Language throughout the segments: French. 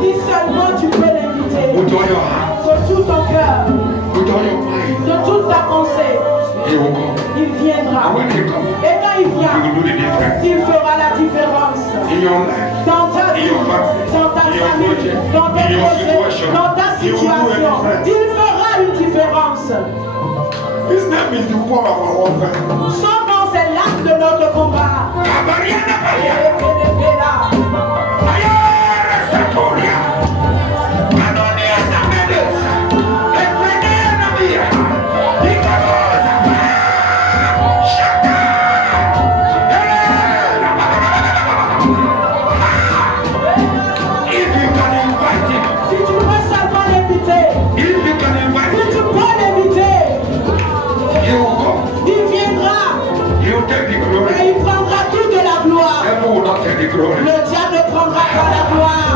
Si seulement tu peux l'inviter de tout ton cœur, de toute ta pensée, il viendra. Et quand il vient, il fera la différence dans ta vie, dans ta famille, dans tes projets, dans ta situation. Il fera une différence. Son nom, c'est l'acte de notre combat. Le diable ne prendra pas la gloire.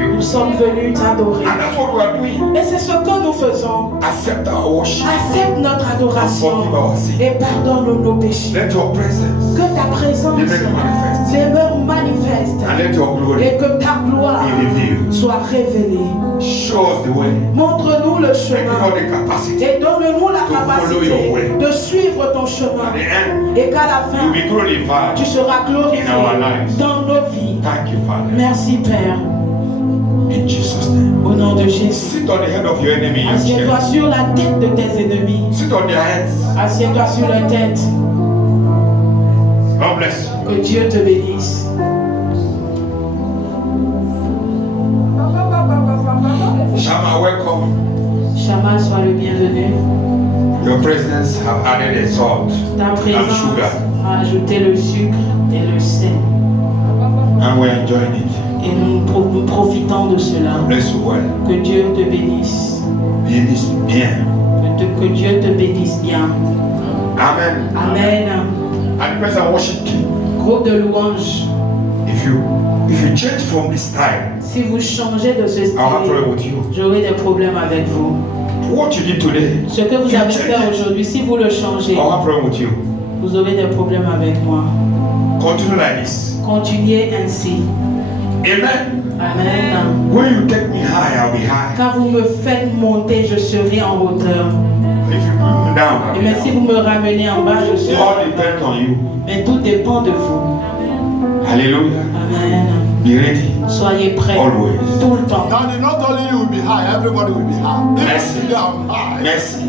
Nous sommes venus t'adorer. Et c'est ce que nous faisons. Accepte notre adoration et pardonne nos péchés. Que ta présence demeure manifeste et que ta gloire soit révélée. Montre-nous le chemin et donne-nous la capacité de suivre ton chemin et qu'à la fin tu seras glorifié dans nos vies. Merci Père. Au nom de Jésus. Assieds-toi sur la tête de tes ennemis. Assieds-toi sur leur tête. Que Dieu te bénisse. Shama, welcome. Shama, sois le bienvenu. Your presence have added a salt Ta présence and sugar. a ajouté le sucre et le sel. And we're enjoying it. Et nous profitons de cela. Bless you well. Que Dieu te bénisse. Bénisse bien. Que Dieu te bénisse bien. Amen. Amen. And the person worship. groupe de louanges. If you change from this style, si vous changez de ce style, I'll have problem with you. J'aurai des problèmes avec vous. What you did today, ce que vous avez fait aujourd'hui, si vous le changez, I'll have problem with you. Vous aurez des problèmes avec moi. Continue like this. Continuez ainsi. Amen. Amen. When you take me high, I'll be high. Quand vous me faites monter, je serai en hauteur. If you bring me down, et même si vous me ramenez en bas, je serai. All depends on you. Mais tout dépend de vous. Hallelujah. Amen. Be ready. Soyez prêts. Always. Tout le temps. Not only you will be high, everybody will be high. Merci. Merci.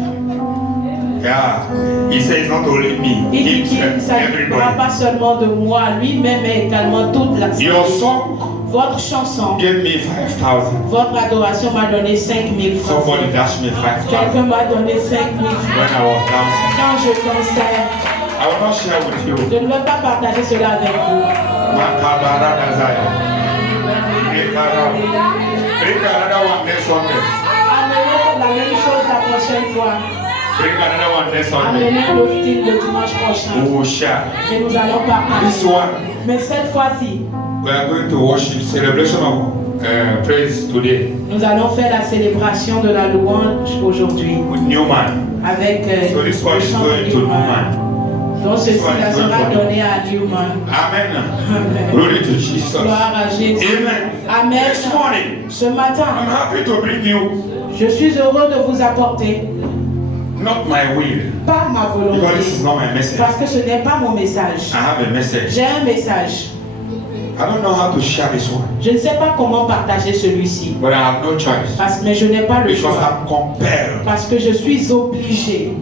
Yeah. He says not only me. Il dit qu'il ne s'agissera pas seulement de moi, lui-même, mais également toute la Your song. Votre chanson. Give me 5,000. Votre adoration m'a donné 5,000 francs. Somebody dashed me 5,000. Quelqu'un m'a donné 5,000 francs. When I was dancing. Quand je dansais. I will not share with you. Je ne veux pas partager cela avec vous. Makabara Dazaya. Bring another one next Sunday. Amenez la même chose la prochaine fois. Bring another one next Sunday. Amenez le style le dimanche prochain. We will share. Et nous allons partager. This one. Mais cette fois-ci. We are going to worship celebration of praise today. Nous allons faire la célébration de la louange aujourd'hui. With Newman. Avec so this one is going to Newman. Donc ceci là sera donné à Newman. Amen. Amen. Glory to Jesus. Gloire à Jésus. Amen. Amen. This morning, ce matin, I'm happy to bring you. Je suis heureux de vous apporter. Not my will. Pas ma volonté. Because this is not my message. Parce que ce n'est pas mon message. I have a message. J'ai un message. I don't know how to share this one. Je ne sais pas comment partager celui-ci. But I have no choice. Mais je n'ai pas le choix. Because I'm compelled. Parce que je suis obligé.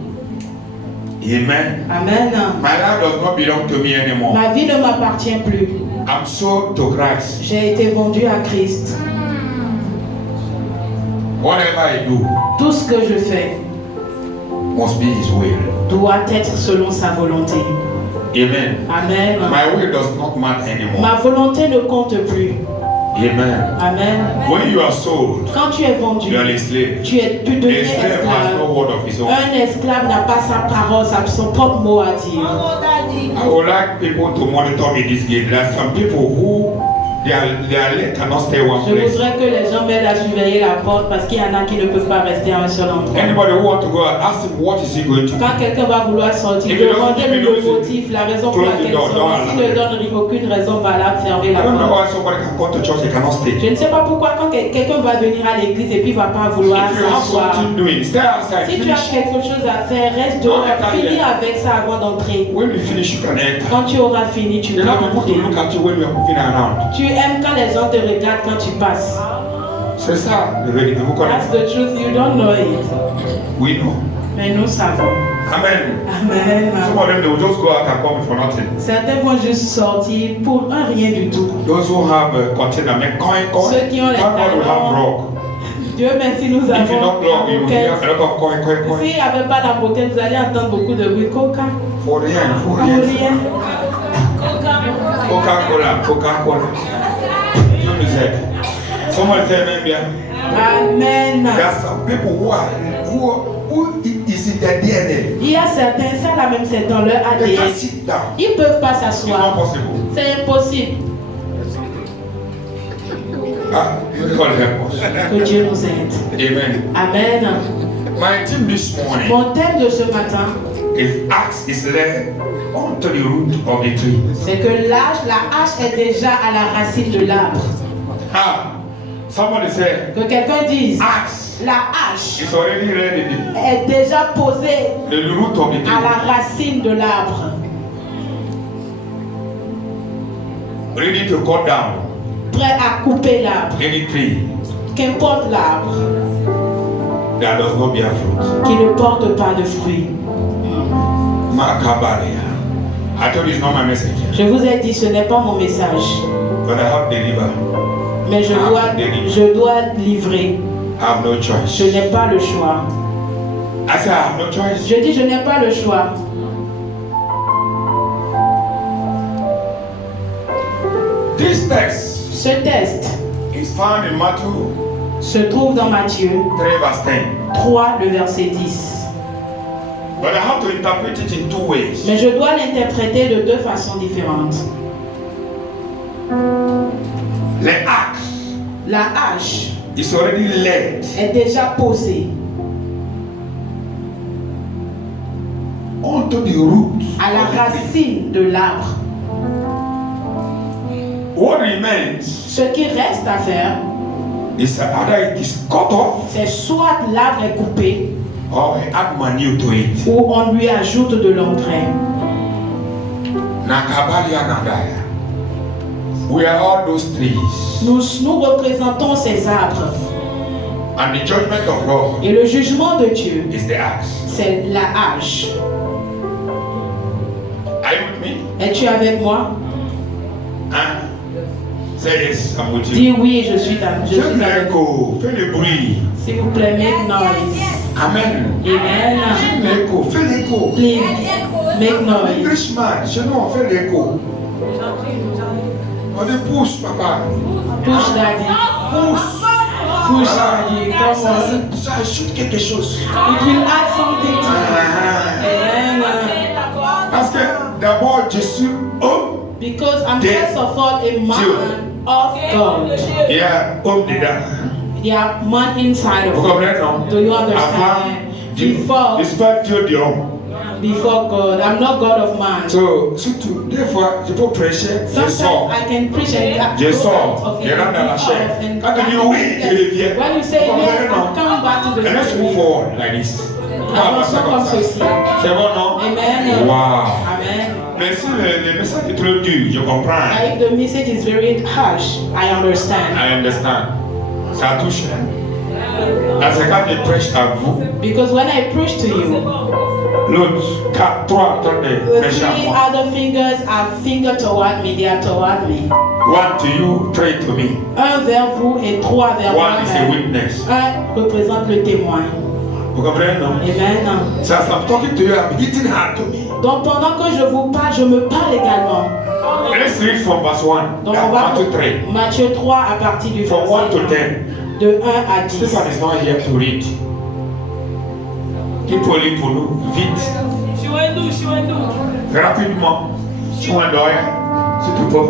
Amen. Amen. My life does not belong to me anymore. Ma vie ne m'appartient plus. I'm sold to Christ. J'ai été vendu à Christ. Whatever I do, tout ce que je fais must be His will. Doit être selon sa volonté. Amen. Amen. My will does not matter anymore. Ma volonté ne compte plus. Amen. Amen. When you are sold, quand tu es vendu, you are a slave. Tu deviens esclave. Has no word of his own. Un esclave n'a pas sa parole, son propre mot à dire. I would like people to monitor me this gate. There are some people who their leg cannot stay one place. Je voudrais que les gens m'aident à surveiller la porte parce qu'il y en a qui ne peuvent pas rester à un seul endroit. Anybody who want to go, ask him what is he going to do. Quand quelqu'un va vouloir sortir, demandez-lui le motif, la raison pour laquelle il sort. S'il ne donne aucune raison valable, fermez la porte. Je ne sais pas pourquoi quand quelqu'un va venir à l'église et puis va pas vouloir s'asseoir. Si tu as quelque chose à faire, reste dehors, finis avec ça avant d'entrer. Quand tu auras fini, tu vas entrer. Tu aimes quand les gens te regardent quand tu passes. C'est ça, le vérité. Vous connaissez. That's the truth, you don't know it. We know. Mais nous savons. Amen. Amen. Some of them they will just go out and come for nothing. Certains vont juste sortir pour un rien du tout. Those who have a container, make coin. Ceux qui ont les talents. Dieu merci, nous avons. If you don't know, you will hear a lot of coin. S'il n'y avait pas la beauté, vous allez entendre beaucoup de bruit. Coca. For rien. Coca-Cola. Dieu nous aide. Someone say amen bien. Amen. There are some people who is in their DNA. Il y a certains, ça là même c'est dans leur ADN. Ils ne peuvent pas s'asseoir. C'est impossible. God help us. Que Dieu nous aide. Amen. Amen. My theme this morning. Mon thème de ce matin. If axe is led onto the root of the tree. C'est que la hache est déjà à la racine de l'arbre. Somebody say. Que quelqu'un dise. Axe. La hache is already ready. Est déjà posée the root of the tree. À la racine de l'arbre. Ready to cut down. Prêt à couper l'arbre. Any tree. Qu'importe l'arbre. That does not bear fruit. Qui ne porte pas de fruits. I told you it's not my message. Je vous ai dit, ce n'est pas mon message. But I have delivered. Mais je dois livrer. I have no choice. Je n'ai pas le choix. I said I have no choice. Je dis, je n'ai pas le choix. This text. Ce texte. Is found in Matthew. Se trouve dans Matthieu 3 verse 10. 3, le verset 10. But I have to interpret it in two ways. Mais je dois l'interpréter de deux façons différentes. The axe. La hache It's already laid. est déjà posée Onto the root. à la of the tree. racine de l'arbre. What remains Ce qui reste à faire, is either it is cut off c'est soit l'arbre est coupé or we add manure to it. ou on lui ajoute de l'engrais. Nakabalia Nandaya. We are all those trees. Nous représentons ces arbres. And the judgment of God Et le jugement de Dieu, is the axe. c'est la hache. Are you with me? Es-tu avec moi? Hein? Say yes, I'm with Dis you. oui, je suis Fais avec vous. l'écho, fais le bruit. S'il vous plaît, make noise. Amen. Amen. Fais l'écho, fais l'écho. Please, make noise. Englishman, chez nous on fait l'écho. On dit pousse, papa. Push daddy. Pousse. Push daddy. Come on. Ça ajoute quelque chose. It will add something to it. Ah. Amen. Parce que d'abord, je suis homme. Because I'm first of all a man of God. Il y a homme dedans. There are man inside Vous of comprenez, God. non? Do you Avant, understand? je ne suis pas Dieu de homme. Before God, I'm not God of man. So, surtout, des fois, je peux prêcher, je Sometimes sors. I can preach and Je go sors, out of je it, rentre dans la off chair. and Quand tu dis back. oui, tu reviens. When you say Vous yes, comprenez, non? I'm coming back to the And let's move forward like this. Avançons comme ceci. C'est bon, non? Amen. Wow. Amen. Mais si le message est trop dur, je comprends. If the message is very harsh, I understand. I understand. Ça touche. Parce que quand je prêche à vous, Because when I preach to you, l'autre, 4, 3, attendez, the prêchez à three moi. other fingers are finger toward me, they are toward me. 1 to you, 3 to me. Un vers vous et trois vers moi. 1 is a witness. Un représente le témoin. Vous comprenez, non? Amen. So as I'm talking to you, I'm hitting hard to me. Donc pendant que je vous parle, je me parle également. Let's read from verse 1. Donc on va 1 to 3. Matthieu 3 à partir du From 1 to verset 10. de 1 à 10. Stephen is not here to read. Keep holding pour nous. Vite. Rapidement. Si on dort, si tu peux.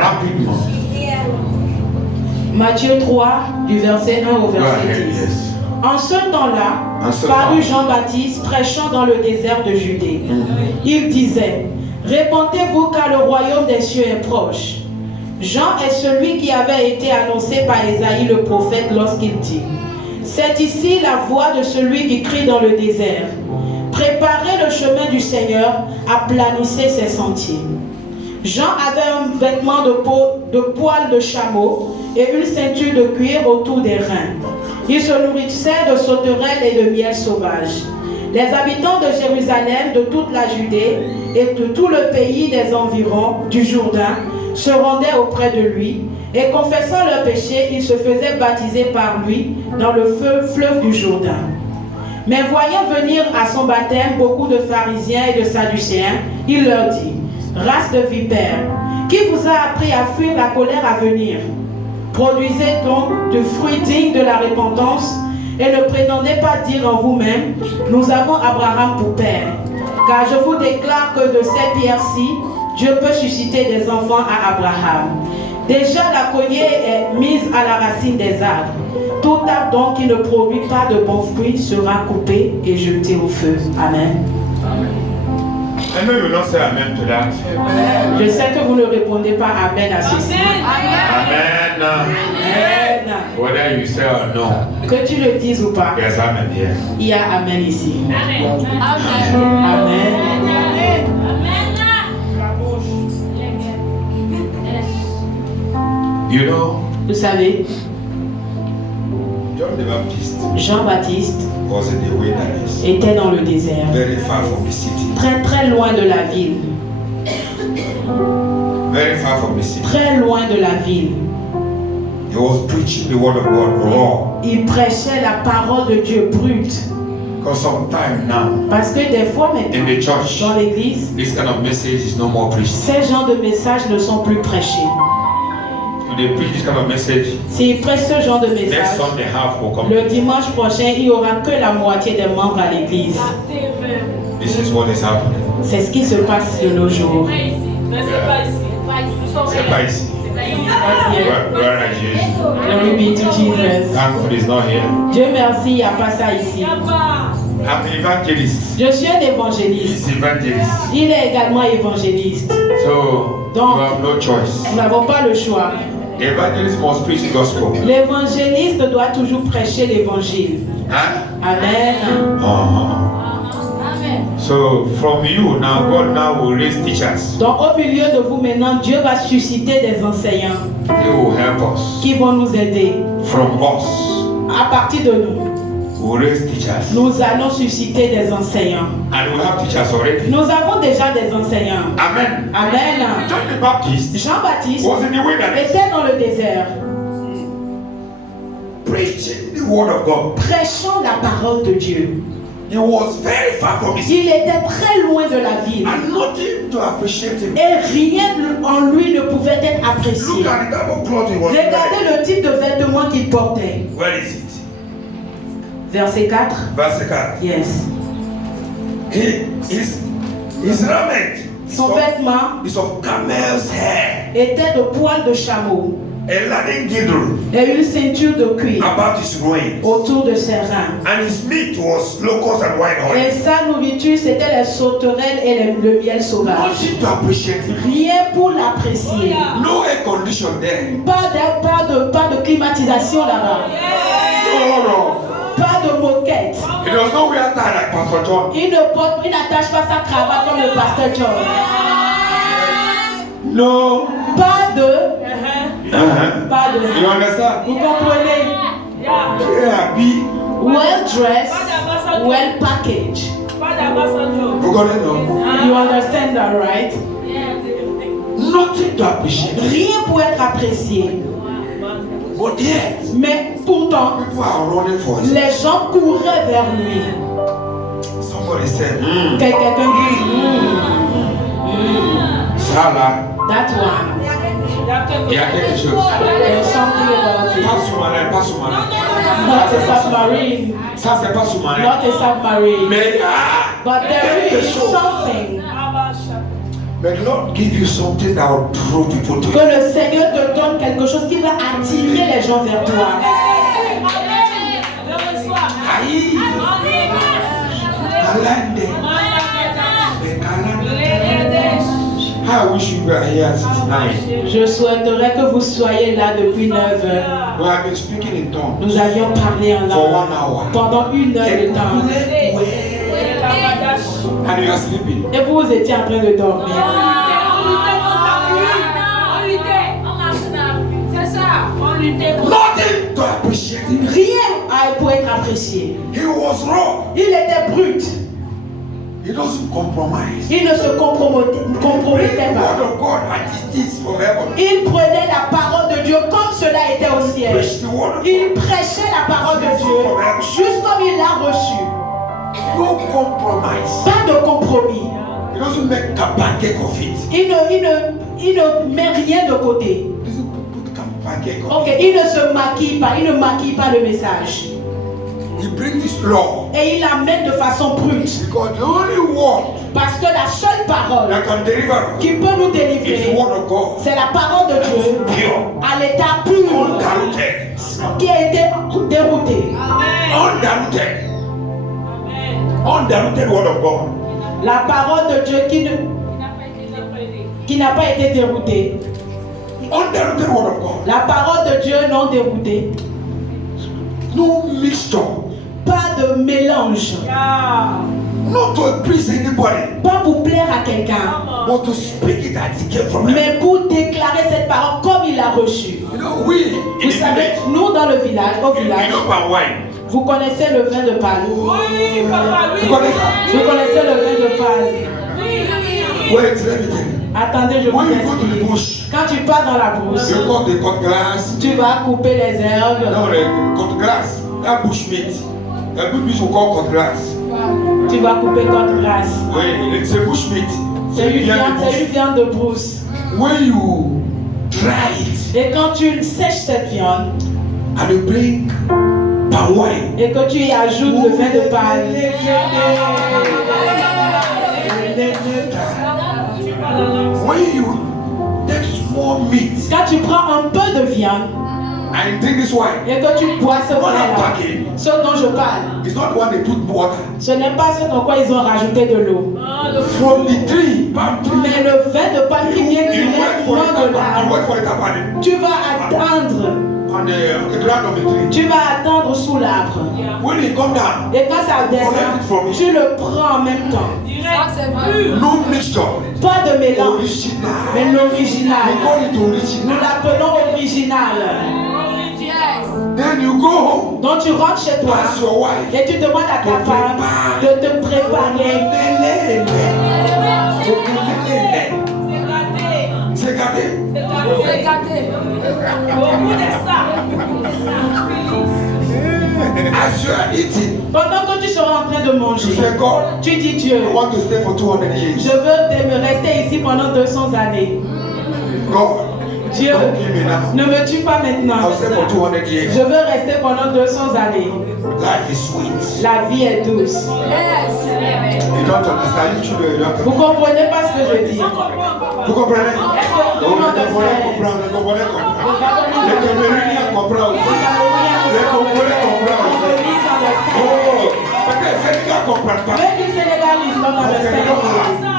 Rapidement. Matthieu 3 du verset 1 au Go verset ahead, 10. yes. En ce temps-là, En ce parut temps. Jean-Baptiste prêchant dans le désert de Judée. Il disait, répentez-vous car le royaume des cieux est proche. Jean est celui qui avait été annoncé par Ésaïe le prophète lorsqu'il dit, c'est ici la voix de celui qui crie dans le désert. Préparez le chemin du Seigneur, aplanissez ses sentiers. Jean avait un vêtement de poil de chameau et une ceinture de cuir autour des reins. Il se nourrissait de sauterelles et de miel sauvage. Les habitants de Jérusalem, de toute la Judée et de tout le pays des environs du Jourdain se rendaient auprès de lui et confessant leurs péchés, ils se faisaient baptiser par lui dans le fleuve du Jourdain. Mais voyant venir à son baptême beaucoup de pharisiens et de sadducéens, il leur dit, race de vipères, qui vous a appris à fuir la colère à venir? Produisez donc de fruits dignes de la repentance et ne prétendez pas dire en vous-même, nous avons Abraham pour père. Car je vous déclare que de ces pierres-ci, Dieu peut susciter des enfants à Abraham. Déjà la cognée est mise à la racine des arbres. Tout arbre donc qui ne produit pas de bons fruits sera coupé et jeté au feu. Amen. I know you don't say amen to that. Je sais que vous ne répondez pas Amen à ceci. Amen. Amen. Whether you say or no, Que tu le dises ou pas, there's amen here. il y a Amen ici. Amen. Amen. You know, Vous savez, John the Baptist Jean-Baptiste was in the wilderness, était dans le désert, very far from the city. très très loin de la ville, Very far from the city. très loin de la ville. He was preaching the word of God raw. Il prêchait la parole de Dieu brute. Because sometimes now, Parce que des fois in maintenant, the church, dans l'église, this kind of message is no more preached. ces genres de messages ne sont plus prêchés. If they preach this kind of message, S'ils prêchent ce genre de next message, Sunday half will come. le dimanche prochain, il n'y aura que la moitié des membres à l'église. This is what is happening. C'est ce qui se passe de nos jours. C'est pas ici. Gloire à Jésus. Glory be to Jesus. God is not here. Dieu merci, il n'y a pas ça ici. I'm an evangelist. Je suis un évangéliste. He's evangelist. Il est également évangéliste. So Donc, you have no choice. nous n'avons pas le choix. The evangelist must preach the gospel. L'évangéliste doit toujours prêcher l'évangile. Huh? Amen. So from you now, God now will raise teachers. Donc au milieu de vous maintenant, Dieu va susciter des enseignants They will help us. qui vont nous aider. From us, À partir de nous, we will raise teachers. nous allons susciter des enseignants. And we have teachers already. Nous avons déjà des enseignants. Amen. Amen. John the Baptist Jean-Baptiste was in the wilderness était dans le désert, preaching the word of God. prêchant la parole de Dieu. He was very far from his Il était très loin de la ville and nothing to appreciate him. et rien en lui ne pouvait être apprécié. Look at the type of cloth he was wearing. Regardez le type de vêtements qu'il portait. Where is it? Verset 4. Verse 4. Yes. His raiment Son vêtement is of camel's hair, était de poils de chameau a laden girdle et une ceinture de cuir about his loins, autour de ses reins. and his meat was locusts and wine Et honey. sa nourriture, c'était les sauterelles et le miel sauvage. Nothing to appreciate him. Rien pour l'apprécier. No air condition there. Pas de climatisation là-bas. No. Pas de moquette. He does not wear tie like Pastor John. Il n'attache pas sa cravate comme le pasteur John. No. Pas de. Pas de. You understand? Vous comprenez? Yeah, be. Well dressed, well packaged. You got it now? You understand that, right? Nothing to appreciate. Rien pour être apprécié. But yet, Mais pourtant, people are running for it. les gens couraient vers lui. Somebody said, Quelqu'un dit, Salah. that one. Il y a quelque chose. There's something about it. Pas sous-marin, pas sous-marin. Not a submarine. Ça, c'est pas sous-marin. Not a submarine. Mais But there is something. May the Lord give you something that will draw people to Que you. le Seigneur te donne quelque chose qui va attirer les gens vers toi. Aïe. Kalande. I wish you were here since 9. Je souhaiterais que vous soyez là depuis 9 heures. We have been speaking in tongues. Nous avions parlé en For 1 langue hour. pendant 1 heure de temps. And you are sleeping. Et vous étiez en train de dormir. Nothing to appreciate it. Rien pour être apprécié. He was raw. Il était brut. He doesn't compromise. Il ne se compromettait The pas. word of God as it is from heaven. Il prenait la parole de Dieu comme cela était au ciel. Preach the word of Il God. prêchait la parole de Dieu juste comme il l'a reçu. No compromise. Pas de compromis. He doesn't make a pancake of it. Il ne met rien de côté. He doesn't put a pancake of Ok, il ne se maquille pas. Il ne maquille pas le message. it. He brings this law. Et il l'amène de façon brute. Because the only word Parce que la seule parole that can deliver qui peut nous is the délivrer, word of God. c'est la parole de Dieu Pure. à l'état pur Undiluted. qui a été dérouté. Undiluted. Undiluted word of God. La parole de Dieu qui n'a pas été déroutée. Undiluted word of God. La parole de Dieu non déroutée. No mixture. Pas de mélange. Not to please anybody, Pas pour plaire à quelqu'un, but to speak it as it came from heaven. mais pour déclarer cette parole comme il l'a reçue. You know, we in Vous the savez, village, nous dans le village, au we village, know palm wine. vous connaissez le vin de palme. You got it? Vous connaissez le vin de palme. Wait, let me tell you. Attendez, je vous When you go to the explique. bush, Quand tu pars dans la brousse, you cut grass. tu vas couper les herbes. No, they cut grass. That bush meat. The bush meat will call cut grass. Tu vas couper contre grasse. Wait, it's a bush meat. C'est une Behind viande, the c'est une bush. viande de brousse. When you dry it Et quand tu sèches cette viande and you bring palm wine, et que tu y ajoutes le vin de palme, when you take small meat, quand tu prends un peu de viande and drink this wine, et que tu bois ce what I'm vin-là, talking, ce dont je parle, it's not one they put water. ce n'est pas ce dans quoi ils ont rajouté de l'eau. From the tree, palm tree. Mais le vin de palme qui vient You directement de wait l'arbre, for it happening tu vas attendre. on the ground of the tree. Tu vas attendre sous l'arbre. When it come down, Et quand ça descend, tu le prends en même temps. Ça, c'est pur. no mixture. Pas de mélange, Original. mais l'original. We call it Nous original. l'appelons original. Yes. Then you go home, Donc tu rentres chez toi ask your wife. et tu demandes à ta femme de te préparer. C'est gâté. C'est gâté. Beaucoup de ça. As you are eating, Pendant que tu seras en train de you manger, say, God, tu dis Dieu, I want to stay for 200 je years. veux me rester ici pendant 200 années. God, Dieu, don't kill me now. ne me tue pas maintenant. I'll stay for 200 years. Je veux rester pendant 200 années. Life is sweet. La vie est douce. Yes. You don't understand. You should know. Vous comprenez pas ce que je dis? Vous comprenez? Est-ce que tout le monde Les Congolais sait? comprennent, les Congolais comprennent. Les Les Camerounais comprennent aussi. Les Congolais comprennent aussi. Oh, parce que les Sénégalais ne comprennent pas. Maybe Senegal is not understanding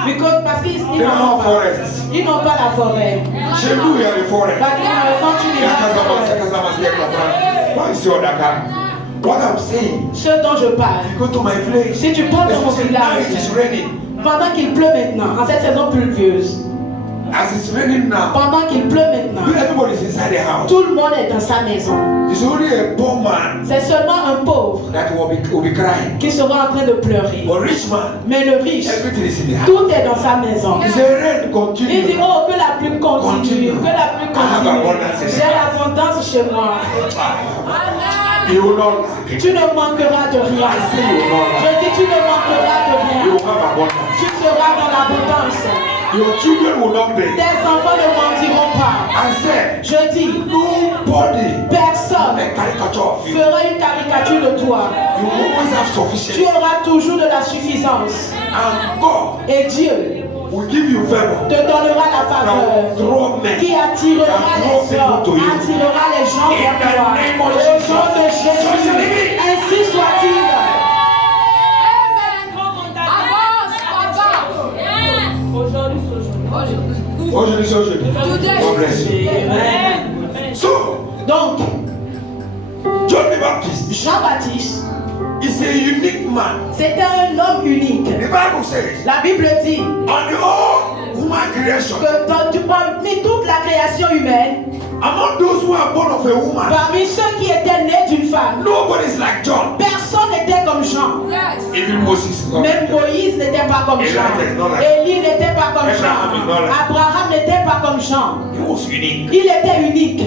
because parce qu'ils n'ont pas la forêt. Chez nous, il y a les forêts. Parce que dans le centre, Il y a Casamance, qui comprennent. Pas ici au Dakar. What I'm saying, ce dont je parle. you go to my place. Si tu prends ton Especially now it village, is raining. pendant qu'il pleut maintenant, en cette saison pluvieuse, As it's raining now, pendant qu'il pleut maintenant, everybody is inside the house. tout le monde est dans sa maison. It's only a poor man C'est seulement un pauvre that will be crying. qui sera en train de pleurer. But rich man, Mais le riche, everything is in the house. tout est dans sa maison. It's a rain Il dit, continue. oh, que la pluie continue, que la pluie continue. J'ai l'abondance chez moi. You will not lack it. Tu ne manqueras de rien. Je dis, tu ne manqueras de You rien. will have abundance. Tu seras dans l'abondance. Your children will not beg. Tes enfants ne mentiront pas. I said, Je dis, nobody personne a caricature of you. fera une caricature de toi. You always have Tu sufficiency. auras toujours de la suffisance. And God Et Dieu will give you favor. te donnera la faveur Draw men. qui attirera les hommes, attirera les gens vers toi. Au nom de Jésus, ainsi soit-il. Aujourd'hui, c'est aujourd'hui. God bless you. Amen. So, Donc, John the Baptist Jean-Baptiste, is a unique man. c'était un homme unique. The Bible says, La Bible dit on the whole human creation, que parmi toute la création humaine, among those who are born of a woman, parmi ceux qui étaient nés d'une femme, nobody is like John. personne n'était comme Jean. Even Moses. Même Moïse n'était pas comme Jean. Élie n'était pas comme Jean. Abraham n'était pas comme Jean. He was unique. Il était unique.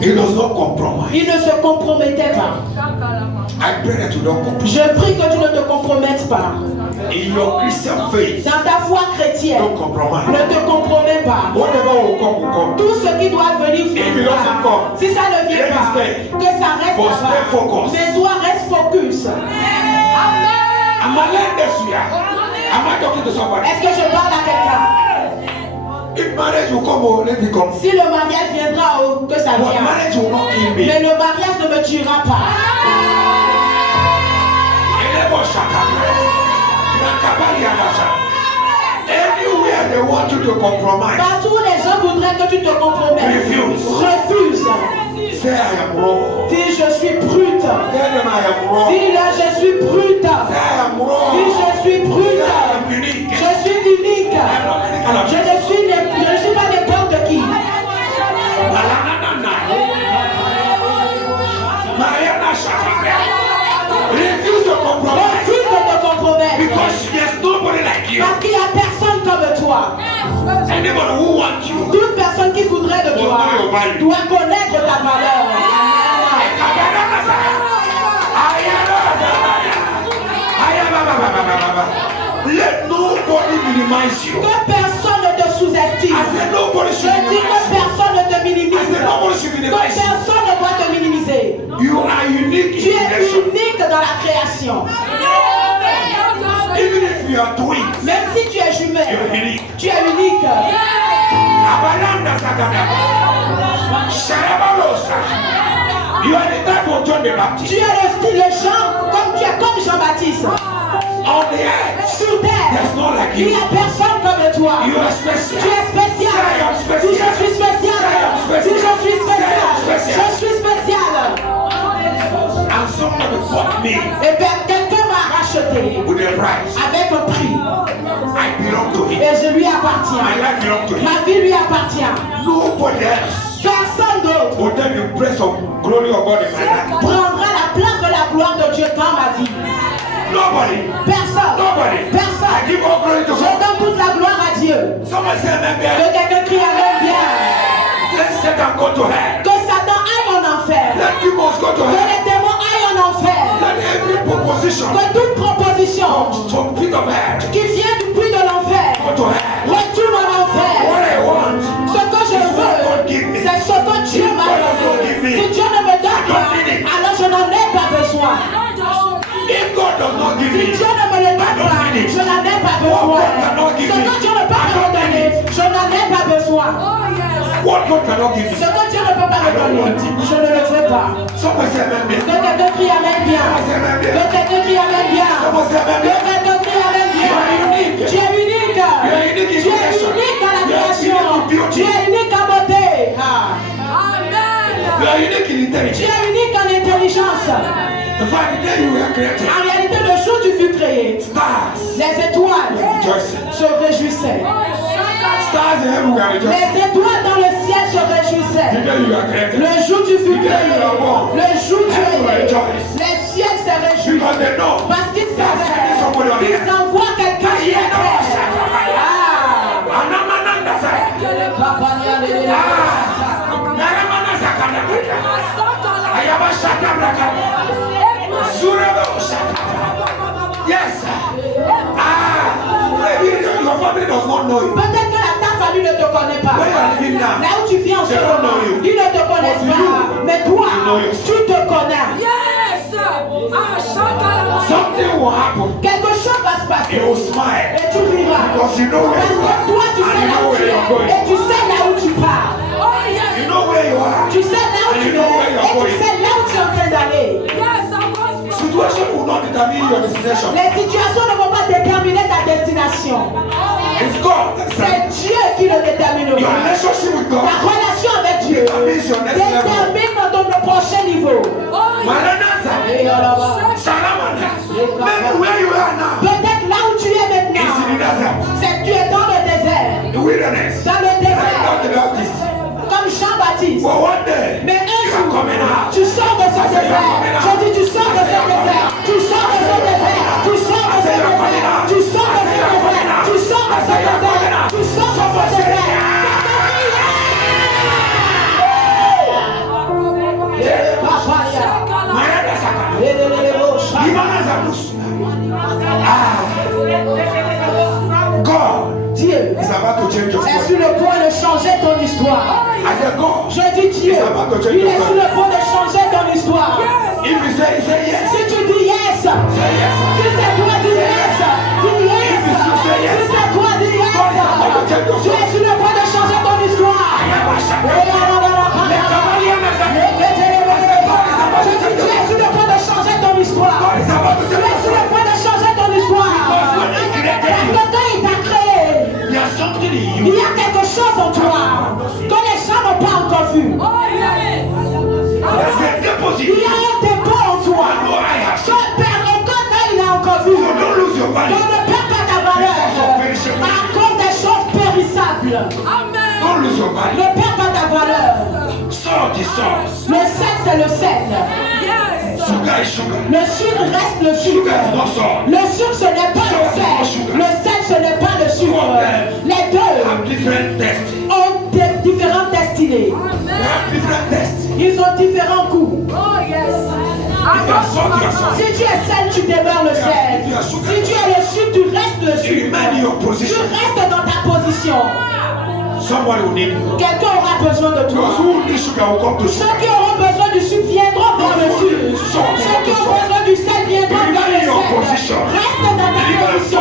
He does not compromise. Il ne se compromettait pas. I pray that you don't compromise. Je prie que tu ne te compromettes pas. In your Christian faith, Dans ta foi chrétienne, don't compromise. ne te compromets pas. Whatever will come. Tout ce qui doit venir If it viendra. doesn't come, Si ça ne vient let it pas, stay. que ça reste But stay là-bas. focused. Mais toi, reste focus. Am I learning this year? Am I talking to somebody? Est-ce que je parle à quelqu'un? If marriage will come, oh, let it come. Si le mariage viendra, oh, que ça But vienne. marriage will not kill me. Mais le mariage ne me tuera pas. Anywhere they want you to compromise, Partout les gens voudraient que tu te compromettes. Refuse. say I am wrong. Dis je suis brute. Tell them I am wrong. Dis là je suis brute. Say I am wrong. Dis je suis Say brute. I am unique. Je suis unique. Je ne suis pas n'importe qui. Refuse to compromise. Refuse de te compromettre. Because there's nobody like you. Parce qu'il n'y a personne comme toi. Anybody who wants you. Toute personne qui voudrait de toi doit connaître ta valeur. Let nobody minimize you. Que personne ne te sous-estime. I said nobody Je should dis minimize que you. personne ne te I minimise. said nobody should Que minimize you. personne ne doit te minimiser. You are unique Tu in es creation. unique dans la création. Even if you are twins, Même si tu es jumelle, you're unique. tu es unique. You are the type of John the Baptist. Tu es le style de Jean, comme tu es comme Jean-Baptiste. On the earth, Sur terre, there's no like il you. n'y a personne comme toi. You are special. Tu es spécial. I am special. Si je suis spécial. I am special. Si je suis spécial. I am special. Je suis spécial. And someone bought me Et bien, quelqu'un m'a racheté with a price. avec un prix. I belong to him. Et je lui appartiens. My life belongs to him. Ma vie lui appartient. Nobody else Personne d'autre will tell you praise of glory of God in my life. prendra la place de la gloire de Dieu dans ma vie. Nobody. Personne. Nobody. I Personne. give all glory to Je God. donne toute la gloire à Dieu. Someone say amen. Que quelqu'un crie Amen bien. Let Satan go to hell. Que Satan aille en enfer. Let demons go to Que hell. les démons aillent en enfer. Let every proposition Que toute proposition from pit of hell qui vient du puits de l'enfer go to hell. retourne en enfer. What I want. Ce que je veux, c'est ce que Dieu m'a donné. Si Dieu ne me donne pas, alors je n'en ai pas besoin. If God does not give Si me, Dieu ne me le donne pas, je n'en ai pas besoin. Ce que Dieu ne peut pas me donner, je n'en ai pas besoin. what God cannot give Ce me. que Dieu ne peut pas me donner, je ne le veux pas. Someone say amen. Que quelqu'un crie Amen bien. Que quelqu'un crie Amen bien. Someone say amen. Que quelqu'un crie Amen bien. Tu es unique. Tu es unique dans la création. Tu es unique en beauté. Ah. You are unique in Tu intelligence. es unique en intelligence. The fact that you were created. En réalité, le jour où tu fus créé, Stars les étoiles rejoicing. se réjouissaient. Stars in heaven were rejoicing. Les étoiles dans le ciel se réjouissaient. The day you were created. Le jour où tu fus créé, le jour où tu es né, les ciels se réjouissent. Because they know. Parce qu'ils savaient, ils envoient quelqu'un sur la terre. Ah! Anamananda say. Naramana sakadakaya. Ayaba shakabrakaya. Surabo shakabrakaya. Yes. Maybe your family does not know you. Peut-être que ta famille ne te connaît pas. Where you are living now. Là où tu vis en ce moment, ils ne te connaissent pas. Mais toi, tu te connais. Something will happen. Quelque chose va se passer. You will smile. Et tu riras. Because you know where Parce you are. que toi, tu sais And you là know où tu where you are es. going. Et tu sais là où tu pars. You know where you are. Tu sais là où And tu you know where es. you Et are tu going. sais là où tu es en train d'aller. Situation will not determine your destination. Les situations ne vont pas déterminer ta destination. It's God that C'est says. Dieu qui le déterminera. Your relationship with Ta God relation avec Dieu determines your next level. détermine ton prochain niveau. Maranatha. Et là-bas. Salamana. Maybe where you are now Peut-être là où tu es is in the maintenant, desert. c'est que tu es dans le désert. The wilderness. Dans le Like John the désert. Baptist. Comme Jean-Baptiste. But one day, Mais un you are jour, coming out. tu sors de ce désert. Je dis, tu sors de ce désert. Tu sors de ce désert. Tu sors de ce désert. Tu sors de ce désert. Tu sors de ce désert. Tu sors de ce désert. Marada Sakana. Imana Zabus. God Dieu is about to change your est story. sur le point de changer ton histoire. I said, God, Je dis Dieu, il est sur le point de changer ton histoire. if you say yes, Si tu dis yes, say yes. si c'est toi, dis yes. Dis yes. Si c'est toi, dis yes. Tu es sur le point de changer ton histoire. Je dis Dieu est sur le point de changer ton histoire. God is about to Tu es change sur your le point de changer ton histoire. When he created Parce you, que quand il t'a créé, there's something in il you. y a quelque chose en toi que les gens n'ont pas encore vu. There's a deposit. Il y a un dépôt en toi No eye has que seen. aucun œil n'a encore vu. So don't lose your Donc value. ne perds pas ta valeur à cause des choses périssables. Don't lose your value. Ne perds pas ta valeur. Salt is salt. Le sel, c'est le sel. Sugar is sugar. Le sucre reste le sucre. Sugar is not salt. Le sucre, ce n'est pas le sel. Le sel, ce n'est pas le sucre. Les deux Have different tests. ont des différentes destinées. They have different tests. Ils ont différents goûts. If you are salt, you are salt. Si tu es sel, tu demeures le sel. Si tu es le sucre, tu restes le You sucre. remain in your Tu position. restes dans ta position. Somebody will need you. Quelqu'un aura besoin de toi. Those who need sugar will come to Ceux sugar. qui auront besoin du sucre viendront vers le sucre. Ceux qui auront besoin du sel viendront vers le sel. Reste dans ta position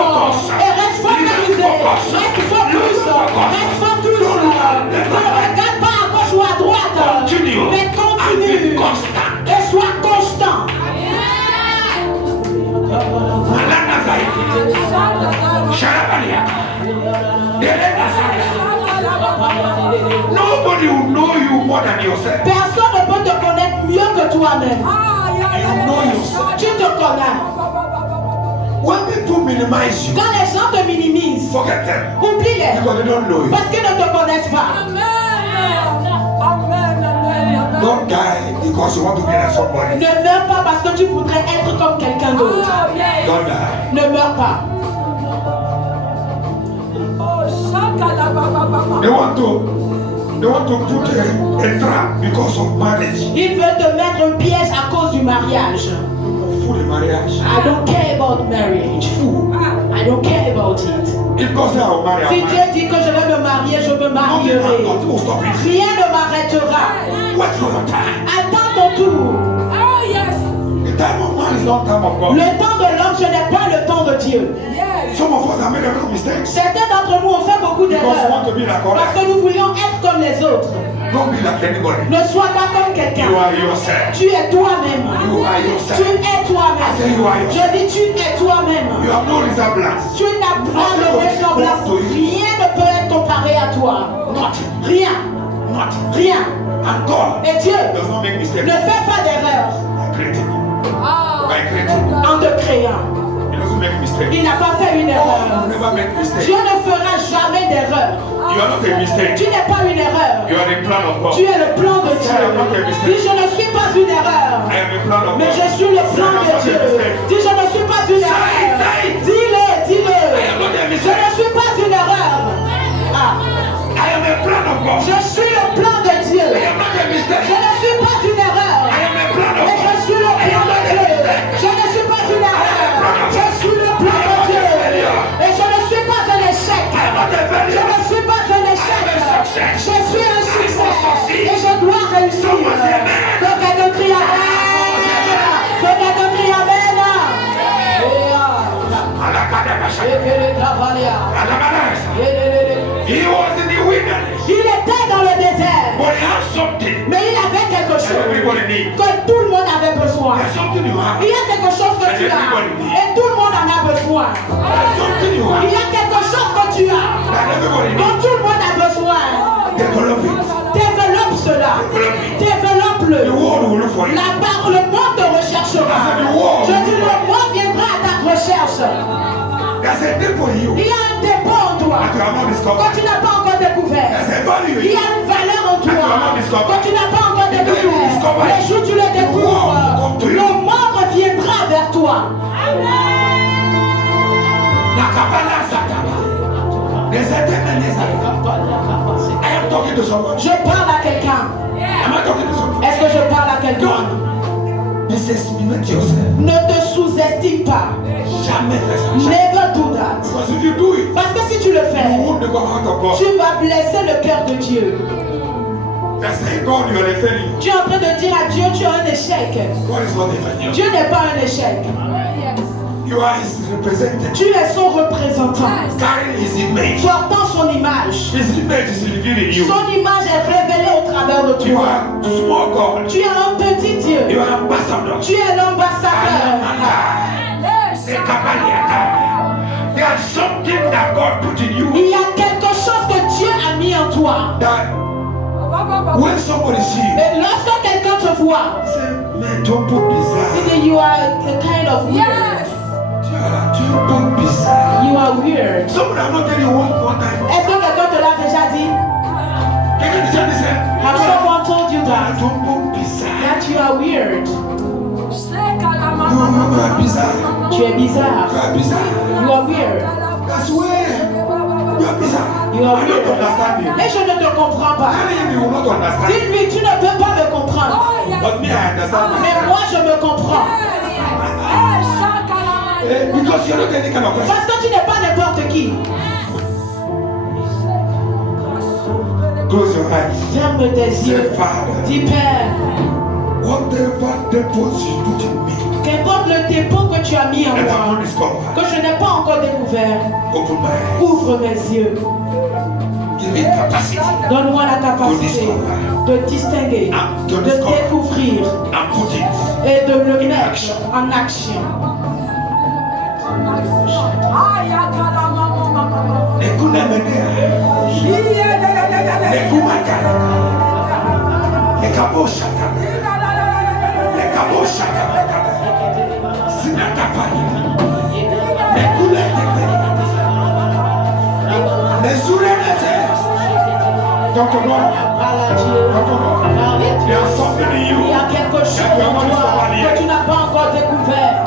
et reste focalisé. Reste focus. Reste focus. regarde pas à gauche ou à droite. Continue. Mais continue. Et sois constant. Nobody will know you more than yourself. Personne ne peut te connaître mieux que toi-même. You know yourself. Tu te connais. When people minimize you, Quand les gens te minimisent, forget them. oublie-les. Because they don't know you. Parce qu'ils ne te connaissent pas. Don't die because you want to be like somebody. Ne meurs pas parce que tu voudrais être comme quelqu'un d'autre. Don't die. Ne meurs pas. They want to put a trap because of marriage. Ils veulent te mettre un piège à cause du mariage. Pour le mariage. I don't care about marriage. I don't care about it. If God say I'll marry, Si I'll Dieu marry. dit que je vais me marier, je me Nothing marierai. will stop it. Rien ne m'arrêtera. Wait for your time. Attends ton tour. The time of man is not time of God. Le temps de l'homme, ce n'est pas le temps de Dieu. Some of us have made a lot of mistakes. Certains d'entre nous ont fait beaucoup Because we d'erreurs. want to be like Parce others. que nous voulions être comme les autres. Don't be like anybody. Ne sois pas comme quelqu'un. You are yourself. Tu es toi-même. You are Tu yourself. es I say toi-même. you are yourself. Je dis tu es toi-même. You have no resemblance. Tu n'as pas de ressemblance. Rien ne peut être comparé à toi. Nothing. Rien. Nothing. Rien. And God Et Dieu does not make mistakes. ne fait pas d'erreur I created you. I created you. en te créant. He doesn't make mistakes. Il n'a pas fait une God erreur. never make mistakes. Dieu ne fera jamais d'erreur. You are not a mistake. Tu n'es pas une erreur. You are the plan of God. Tu es le plan de Dieu. Dis je ne suis pas une erreur. I am the plan of Mais God. je suis le plan de Dieu. Dis je ne suis pas une erreur. Dis-le, dis-le. Je ne suis pas une erreur. Ah. I am a plan of God. Je suis le plan de Dieu. I am not a mistake. Je ne suis pas une erreur. I am a plan of Mais God. je suis le plan de Dieu. Je ne suis pas une erreur. Je suis le plan de Dieu. Et je ne suis pas un échec. I am not a Je failure. ne suis pas un échec. Je suis un succès. Et je dois réussir. Donc elle me crie Amen. Donc elle me crie Amen. He was in the wilderness. Il était dans le désert. But he had something Mais il avait quelque that chose everybody needs. que tout le monde avait besoin. There's something you have. Il y a quelque chose que tu as et tout le monde en a besoin. There's something you Il y have. a quelque chose que tu as That everybody dont needs. tout le monde a besoin. Develop it. Développe cela. Développe-le. The world will look for it. Le monde te recherchera. Je dis le monde viendra à ta recherche. There's a thing for you Il y a un dépôt en toi that you have not que discovered. tu n'as pas encore découvert. There's a value Il in y a you. une valeur en toi que tu n'as pas encore découvert. Le jour où tu le découvres, le monde viendra vers toi. Nakabala Sataba. There's a thing in this life. I am talking to someone. Je parle à quelqu'un. Am I talking to someone? Est-ce que je parle à quelqu'un? Don't disestimate yourself. Ne te sous-estime pas. Jamais fais ça. Never do that. Because if you do it, Parce que si tu le you fais, won't become out of God. tu vas blesser le cœur de Dieu. That's saying God, you are a failure. Tu es en train de dire à Dieu, tu es un échec. God is not a failure. Dieu n'est pas un échec. You are his representative. Tu es son représentant. Carrying his image. Portant son image. His image is revealed in you. Son image est révélée au travers de You toi. are small God. Tu es un petit Dieu. You are ambassador. Tu es l'ambassadeur. There's something that God put in you Il y a quelque chose que Dieu a mis en toi. that when somebody see you, Et lorsque quelqu'un te voit, say, man, don't put il bizarre. dit, you are a kind of weird. Don't put bizarre. You are weird. Someone have not tell you one time. Est-ce que quelqu'un te l'a déjà dit? Can you tell this? Has someone told you that? Don't put bizarre. That you are weird. You are bizarre. Tu es bizarre. You are bizarre. You are weird. That's where you are bizarre. You are I don't weird. understand you. Et je ne te comprends pas. Many of you will not understand. Dis-lui, tu ne peux pas me comprendre. But me, I understand. Mais moi, je me comprends. Because you're not any kind of person. Parce que tu n'es pas n'importe qui. Close your eyes. Ferme tes yeux. Say, Father, Dis, Père, whatever deposit you put in me qu'importe le dépôt que tu as mis en that I'm moi, not discovered, que je n'ai pas encore découvert, open my eyes. ouvre mes yeux. Give Donne-moi la capacité de distinguer, de découvrir et de le mettre en action. Il y a quelque chose en toi que tu n'as pas encore découvert.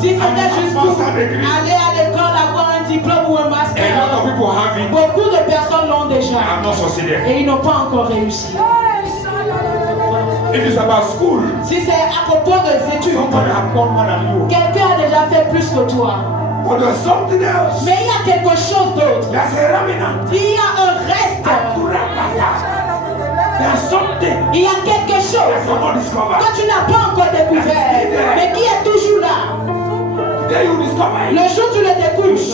Si c'était juste pour aller à l'école, avoir un diplôme ou un master, beaucoup de personnes l'ont déjà et ils n'ont pas encore réussi. Si c'est à propos des études, quelqu'un a déjà fait plus que toi. Mais il y a quelque chose d'autre. Il y a un reste. Il y a quelque chose que tu n'as pas encore découvert, mais qui est toujours là. Le jour où tu le découvres,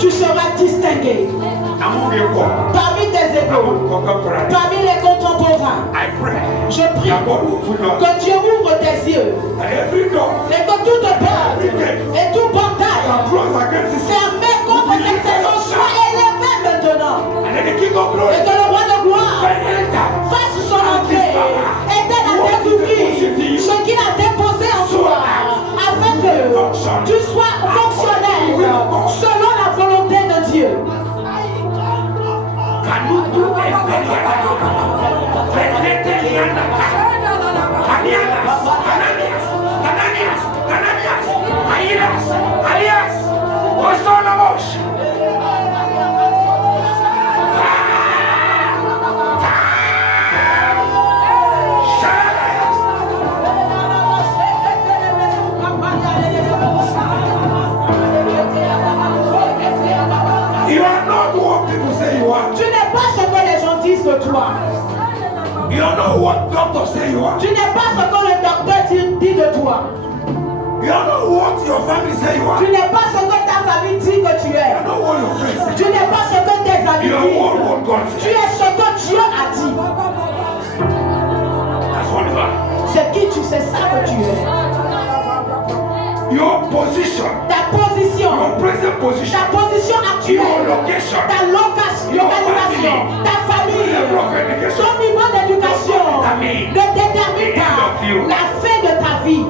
tu seras distingué parmi tes égaux, parmi les contemporains. Je prie que Dieu ouvre tes yeux et que toute porte et tout portail fermé contre cette saison soit élevé maintenant, et que le roi de gloire fasse son entrée et t'aide à découvrir ce qu'il a déposé en toi, afin que tu sois fonctionnel selon la volonté de Dieu. Tu n'es pas ce que les gens disent de toi. Tu n'es pas ce que le docteur dit de toi. Tu n'es pas ce que ta famille dit que tu es. Tu n'es pas ce que tes amis disent. Tu es ce que Dieu a dit. C'est qui tu sais ça que tu es. Ta position actuelle, ta localisation, ta famille, ton niveau d'éducation ne détermine pas la fin de ta vie.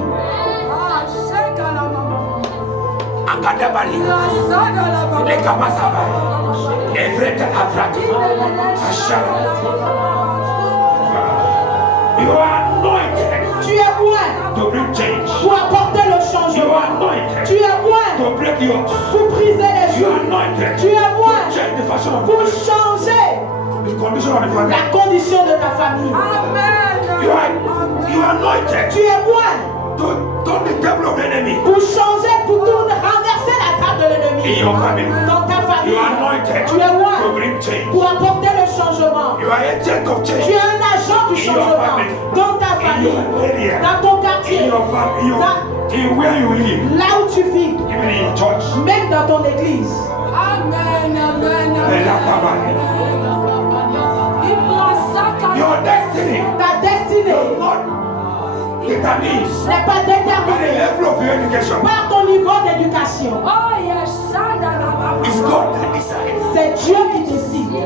Tu es loin pour apporter le changement. Tu es loin pour briser les jours. Tu es loin pour changer la condition de ta famille. Tu es loin pour changer, pour tout renverser la table de l'ennemi. Dans ta famille, tu es loin pour apporter le changement. Tu es un agent du changement dans ta famille, dans ton quartier, là où tu vis, même dans ton église. Ta destinée n'est pas déterminée par ton niveau d'éducation. C'est Dieu qui décide.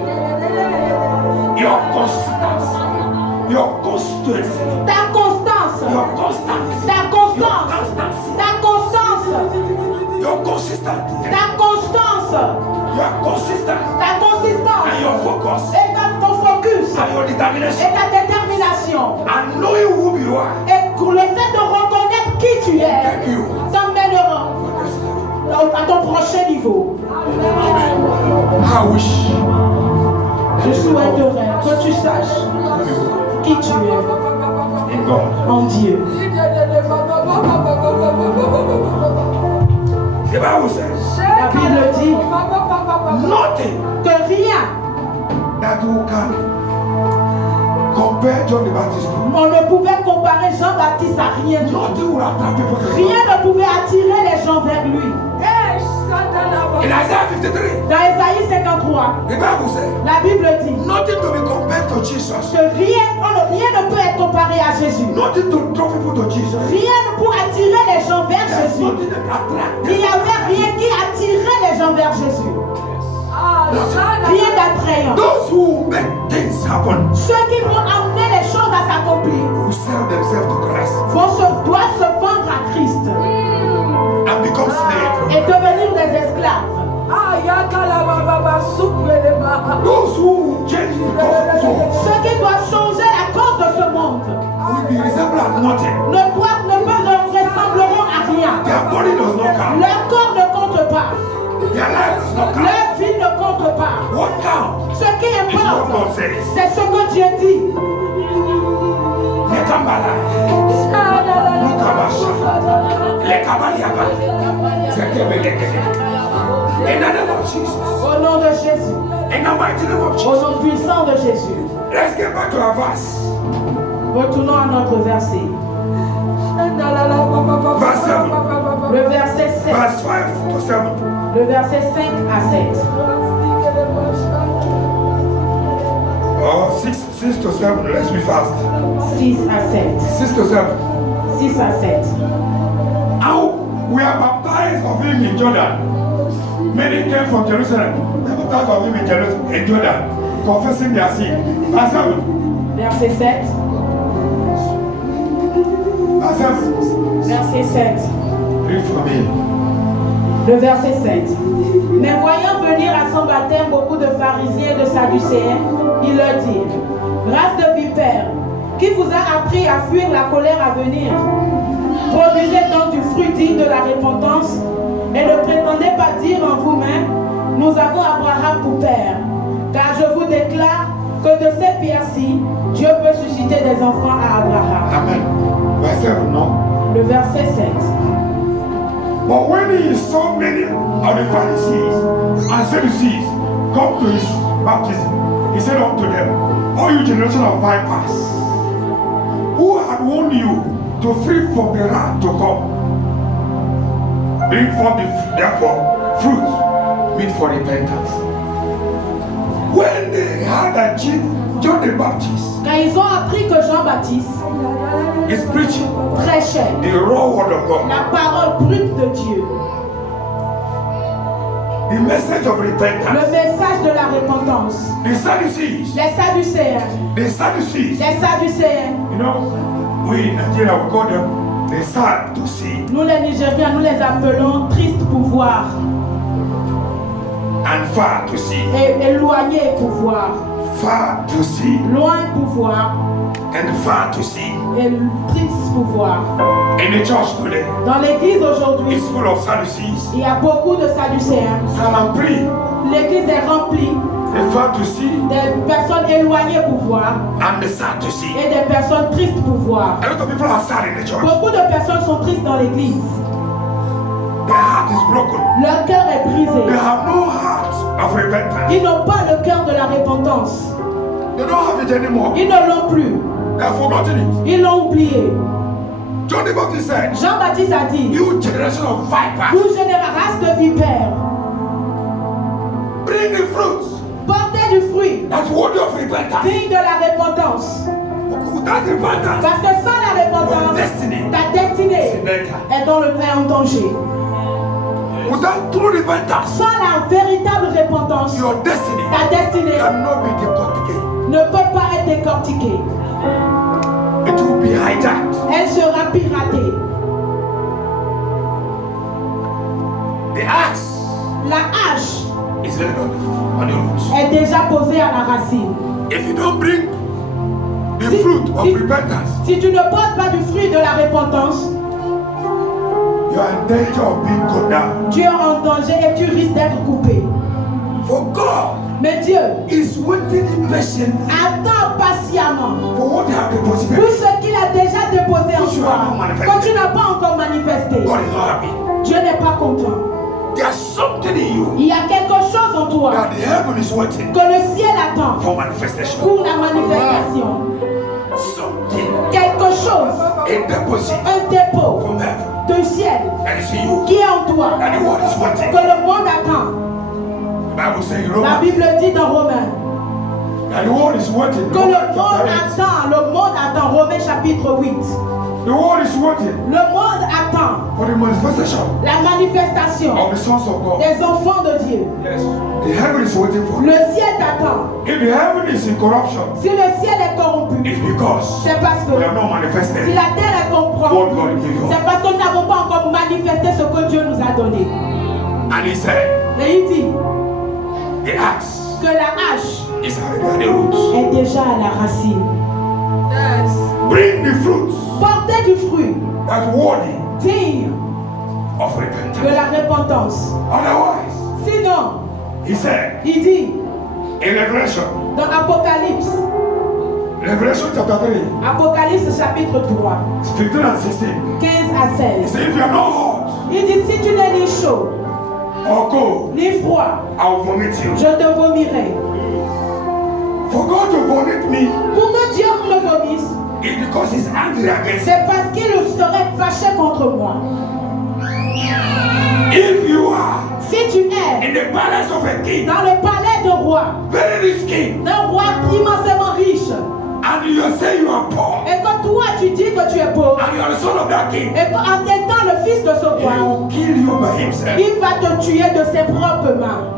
Ta constance. Et ton focus. Et ta détermination. Et pour le fait de reconnaître qui tu es, t'emmènera à ton prochain niveau. Je souhaiterais que tu saches qui tu es en Dieu. La Bible dit que rien on ne pouvait comparer Jean-Baptiste à rien. Rien ne pouvait attirer les gens vers lui. In Isaiah 53, Dans Ésaïe 53, the Bible says, la Bible dit nothing to be compared to Jesus. que rien ne peut être comparé à Jésus. Nothing to draw people to Jesus. Rien pour attirer les gens vers There's Jésus. nothing that attracts. Il n'y avait rien qui attirait les gens vers Jésus. Rien d'attrayant. Those who make things happen Ceux qui vont amener les choses à s'accomplir who sell themselves to Christ doivent se vendre à Christ and become slaves. et devenir des esclaves. Those who change because of Ceux qui doivent changer la cause de ce monde will be resembled at nothing. ne ressembleront à rien. Their body does not count. Leur corps ne compte pas. Their life does not count. Leur vie ne compte pas. What counts Ce qui is what importe, God says. c'est ce que Dieu dit. Nekambala, Nukabasha, Lekabaliaba, Zekebelekele. In the name of Jesus. Au nom de Jésus. In the mighty name of Au Jesus. nom puissant de Jésus. Let's get back to our verse. Retournons à notre verset. Verse 7. Le verset 7. Verse 5 to 7. Le verset 5 à 7. Oh, 6 to 7. Let's be fast. 6 à 7. 6 to 7. 6 à 7. How we are baptized of him in Jordan. Many came from Jerusalem. They were baptized of him in Jordan, confessing their sin. Verse 7. Verset 7. Verse 7. Verset 7. Read for me. Le verset 7. Mais voyant venir à son baptême beaucoup de pharisiens et de sadducéens, il leur dit: Race de vipères, qui vous a appris à fuir la colère à venir? Produisez donc du fruit digne de la repentance et ne prétendez pas dire en vous-même: Nous avons Abraham pour père. Car je vous déclare que de ces pierres-ci, Dieu peut susciter des enfants à Abraham. Amen. Verse 7, no? Le verset 7. But when he saw many of the Pharisees and Sadducees come to his baptism, he said unto them, O you generation of vipers, who had warned you to flee from the wrath to come? Bring forth therefore fruit meet for repentance. When they heard that John the Baptist Quand ils ont appris que Jean-Baptiste is preaching prêchait the raw word of God, la parole brute de Dieu, the message of repentance, le message de la repentance, the Sadducees, les Sadducéens, the Sadducees, les Sadducéens, you know, we in Nigeria we call them the sad to see nous les Nigériens, nous les appelons tristes pouvoirs and far to see, et éloignés pouvoirs, far to see loin pouvoir and far to see. et triste pouvoir. In the church today, Dans l'église aujourd'hui, it's full of Sadducees. il y a beaucoup de Sadducéens. Psalm 3, L'église est remplie the far to see des personnes éloignées pouvoir and the sad to see. et des personnes tristes pouvoir. A lot of people are sad in the church. Beaucoup de personnes sont tristes dans l'église. Their heart is broken. Leur cœur est They brisé. have no heart of repentance. Ils n'ont pas le cœur de la repentance. They don't have it anymore. Ils ne l'ont plus. They have forgotten it. Ils l'ont oublié. John the Baptist said, Jean-Baptiste a dit: you generation of vipers, Vous, race de vipères, bring the fruits portez du fruit that's worthy of repentance. digne de la repentance. Without repentance, Parce que sans la repentance, ta destinée est en danger. without true repentance, Sans la véritable repentance, your destiny ta destinée cannot be décortiquée. ne peut pas être décortiquée. It will be hijacked. Elle sera piratée. The axe La hache is laid on the roots. est déjà posée à la racine. If you don't bring the fruit of repentance, Si tu ne portes pas du fruit de la repentance, you are in danger of being cut down. tu es en danger et tu risques d'être coupé. For God Mais Dieu is waiting impatiently attend patiemment for what you have deposited. pour ce qu'il a déjà déposé en toi. Quand tu n'as pas encore manifesté, God is not happy. Dieu n'est pas content. There's something in you Il y a quelque chose en toi that the heaven is waiting que le ciel attend for manifestation. pour la manifestation. Something, Quelque chose, a deposit un dépôt from heaven du ciel that is in you, qui est en toi, that the world is que wanting. le monde attend. The Bible says in La Romans Bible dit dans Romains that the world is wanting. que le monde attend. Romains chapitre 8. The world is wanting Le monde attend for the manifestation la manifestation of the sons of God. des enfants de Dieu. Yes. The heaven is waiting for. Le ciel t'attend. If the heaven is in corruption, Si le ciel est corrompu, it's because c'est parce que we have not si manifested la terre est what corrompue, God gave us. c'est parce que nous n'avons pas encore manifesté ce que Dieu nous a donné. And he said, Et il dit the axe que la hache is already at the roots. est déjà à la racine. Bring the fruits Portez du fruit that's worthy digne of de repentance. la repentance. Otherwise, Sinon, he said il dit in Revelation dans chapter 3, Apocalypse chapitre 3, 15 and 16, 15 à he 16, said, if you are not hot il dit si tu n'es ni chaud, or cold, ni froid, I will vomit you. je te vomirai. For God to vomit me Pour que Dieu me vomisse, is because he's angry against me. c'est parce qu'il serait fâché contre moi. If you are Si tu es in the palace of a king, dans le palais de roi, very rich king, d'un roi immensément riche, and you say you are poor, et que toi tu dis que tu es pauvre, and you are the son of that king, et qu'en étant le fils de ce he roi, will kill you by himself il va te tuer de ses propres mains.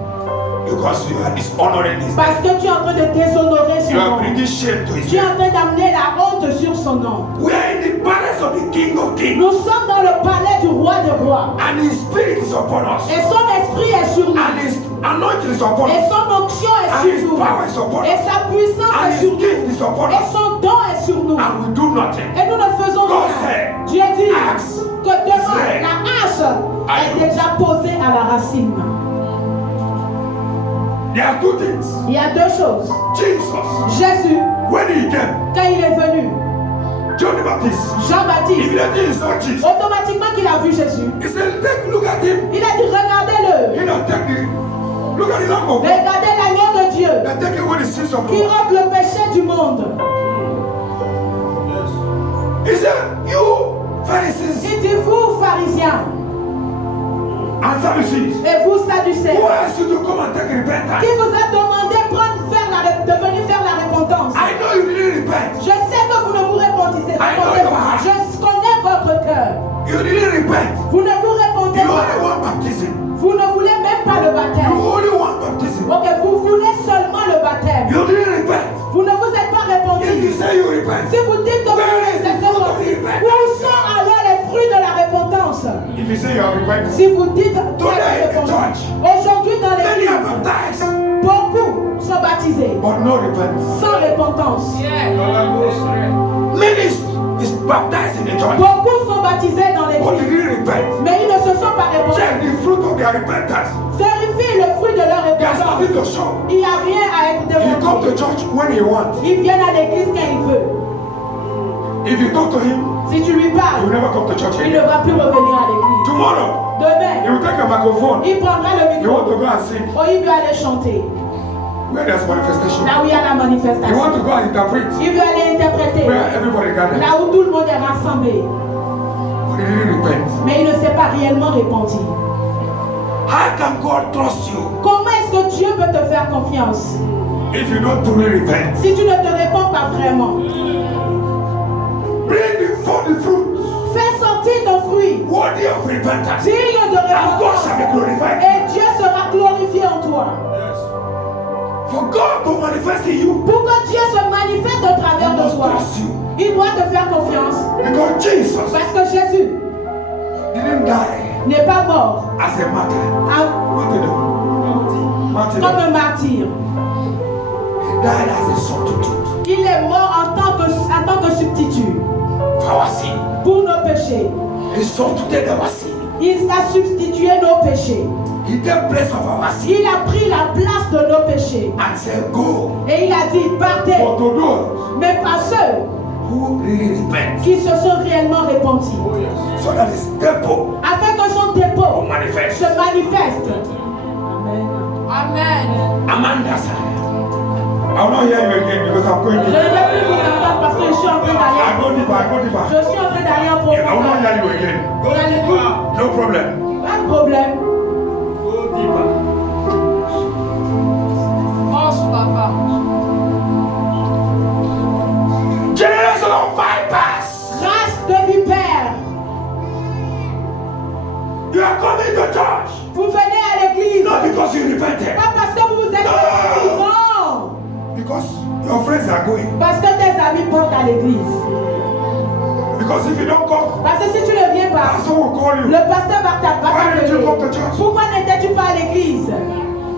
because you are dishonoring his name. Parce que tu es en train de déshonorer son You are nom. bringing shame to his Tu es name. en train d'amener la honte sur son nom. We are in the palace of the king of kings, Nous sommes dans le palais du roi des rois. and his spirit is upon us, Et son esprit est sur nous. and his anointing is upon Et us, son onction and est his sur nous. power is upon Et us, sa puissance and est his sur nous. gift is upon Et us, son don est sur nous. and we do nothing. Et nous ne faisons God rien. said, Dieu dit axe que devant is la hache est Axe. déjà posée à la racine. There are two things. Il y a deux choses. Jesus, Jésus, when he came, quand il est venu, John the Baptist, Jean-Baptiste, immediately he saw Jesus. automatiquement qu'il a vu Jésus, He said, take look at him. il a dit regardez-le. He don't take the look at the Lamb of God Regardez l'agneau de Dieu that take away the sins of the qui world. ôte le péché du monde. He said, you Pharisees Il dit vous pharisiens and Sadducees, et vous sadducéens, who asked you to come and take repentance? qui vous a demandé de venir faire la repentance. I know you didn't repent. Je sais que vous ne vous répondez pas. Je connais votre cœur. You didn't repent. Vous ne vous répondez You only pas. want baptism. Vous ne voulez même pas le You baptême. only want baptism. Ok, vous voulez seulement le baptême. You didn't repent. Vous ne vous êtes pas If you répandu. say you repent, Si vous dites que vous êtes répandu, où sont alors les fruits de la repentance? if you say you are repentant, Si vous dites que vous Today êtes in the répandu, church, aujourd'hui dans many are l'église, baptized, beaucoup sont baptisés but no repentance. sans repentance. Many is baptized in the church, Beaucoup sont baptisés dans but they l'église, didn't repent. mais ils ne se sont pas Check répandus. the fruit of their repentance. Vérifie le fruit de leur There's nothing repentance. to show. Il n'y a rien à être He come to demandé. church when he wants. Ils viennent à l'église quand ils veulent. If you talk to him, Si tu lui he will parles, never come to church il ne again. va plus revenir à l'église. Tomorrow, he Demain, will take a microphone. il prendra le He want to micro. go and sing. Oh, il veut aller chanter. Where there's manifestation. Là où il y a la He want manifestation. to go and interpret. Il veut aller interpréter. Where everybody gathered. Là où tout le monde est rassemblé. But he didn't repent. Mais il ne s'est pas réellement repenti. How can God trust you Comment est-ce que Dieu peut te faire confiance if you don't truly repent? si tu ne te réponds pas vraiment? Bring forth the fruit Fais sortir ton fruit worthy of repentance, digne de and God shall be repentance. glorified. Et Dieu sera glorifié en toi. For God to manifest in you, Pour que Dieu se manifeste au He travers de must toi, trust you. il doit te faire confiance. Because Jesus Parce que Jésus didn't die n'est pas mort as a martyr. Martyr. comme un martyr. He died as a substitute Il est mort en tant que substitut for our sin. pour nos péchés. He substituted our sin. Il a substitué nos péchés. He took place of our sin Il a pris la place de nos péchés. and said, go. Et il a dit, partez, For to those mais pas ceux who really repent, qui se sont réellement repentis. so that his temple Afin que son will dépôt manifest. se manifeste. Amen. Amanda said, will not hear you again because I'm going Je ne deeper. vais plus vous entendre parce que je suis en train d'aller. I go deeper, I go deeper. Je suis en train d'aller en I will not profondeur. hear you again. Vous allez plus. No problem. Pas de problème. Pense, papa. Generation of vipers. Race de vipères. You are coming to church. Vous venez à l'église. Not because you repented. Pas parce que vous vous êtes repentis. Non. Because your friends are going. Parce que tes amis portent à l'église. Because if you don't come, Parce que si tu ne viens pas, pastor will call you. le pasteur va Why didn't you come to t'appeler. church? Pourquoi n'étais-tu pas à l'église?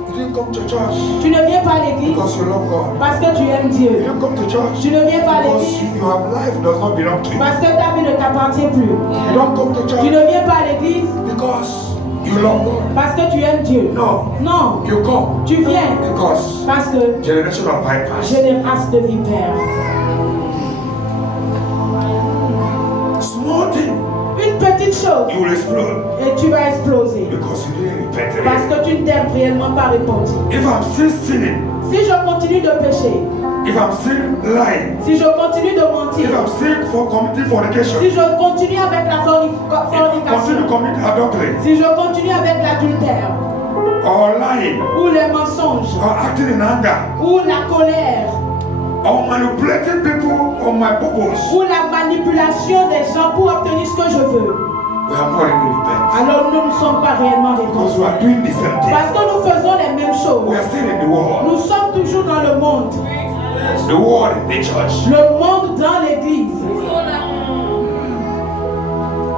You didn't come to church Tu ne viens pas à l'église because you love God. parce que tu aimes You Dieu. didn't come to church Tu ne viens pas à because l'église your life does not belong to you. parce que ta vie ne t'appartient plus. You don't come to Tu church ne viens pas à l'église because you love God. parce que tu aimes Dieu. No, Non, you come tu viens because parce que generation of vipers. j'ai des races de vipères. Small thing, Une petite chose you will explode et tu vas exploser because you didn't repent. parce que tu ne t'es réellement pas repenti. If I'm still sinning, Si je continue de pécher, if I'm still lying, si je continue de mentir, if I'm still committing fornication, si je continue avec la if I continue to fornication, commit adultery si je continue avec l'adultère or lying ou les mensonges or acting in anger ou la colère or manipulating people on my purpose, ou la manipulation des gens pour obtenir ce que je veux, we have not really repent alors nous ne sommes pas réellement because we repentis. are doing the same thing. Parce que nous faisons les mêmes We choses. are still in the world. Nous sommes toujours dans le monde. The world in the church. Le monde dans l'église.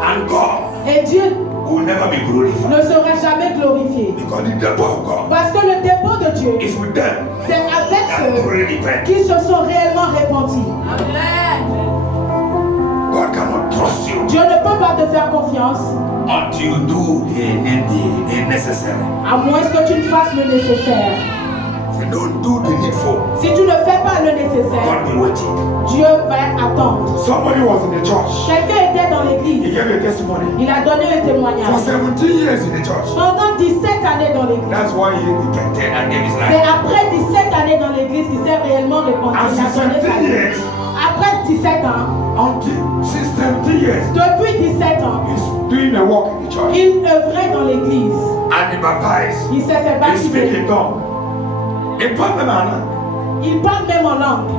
And God Et Dieu will never be glorified ne sera jamais glorifié. because the devil of God Parce que le dépôt de Dieu, is with them c'est avec that ceux truly repent. qui se sont réellement repentis. Amen. God cannot trust you Dieu ne peut pas te faire confiance until you do the necessary. à moins que tu ne fasses le nécessaire. If you don't do the needful, Si tu ne fais pas le nécessaire, God will waiting. Dieu va attendre. Somebody was in the church. Quelqu'un était dans He l'église. gave a testimony. Il a donné un For témoignage. 17 years in the church. Pendant 17 années dans l'église. That's why he repented and gave his C'est life. après 17 années dans l'église qu'il s'est réellement repenti. And Il a donné sa 17 vie. years, Après 17 ans, until 17 years, depuis 17 ans, he's doing a work in the church. il œuvrait dans l'église. And he baptized. Il s'est fait He speak baptiser. in tongue. In Panama, Il parle même en langue.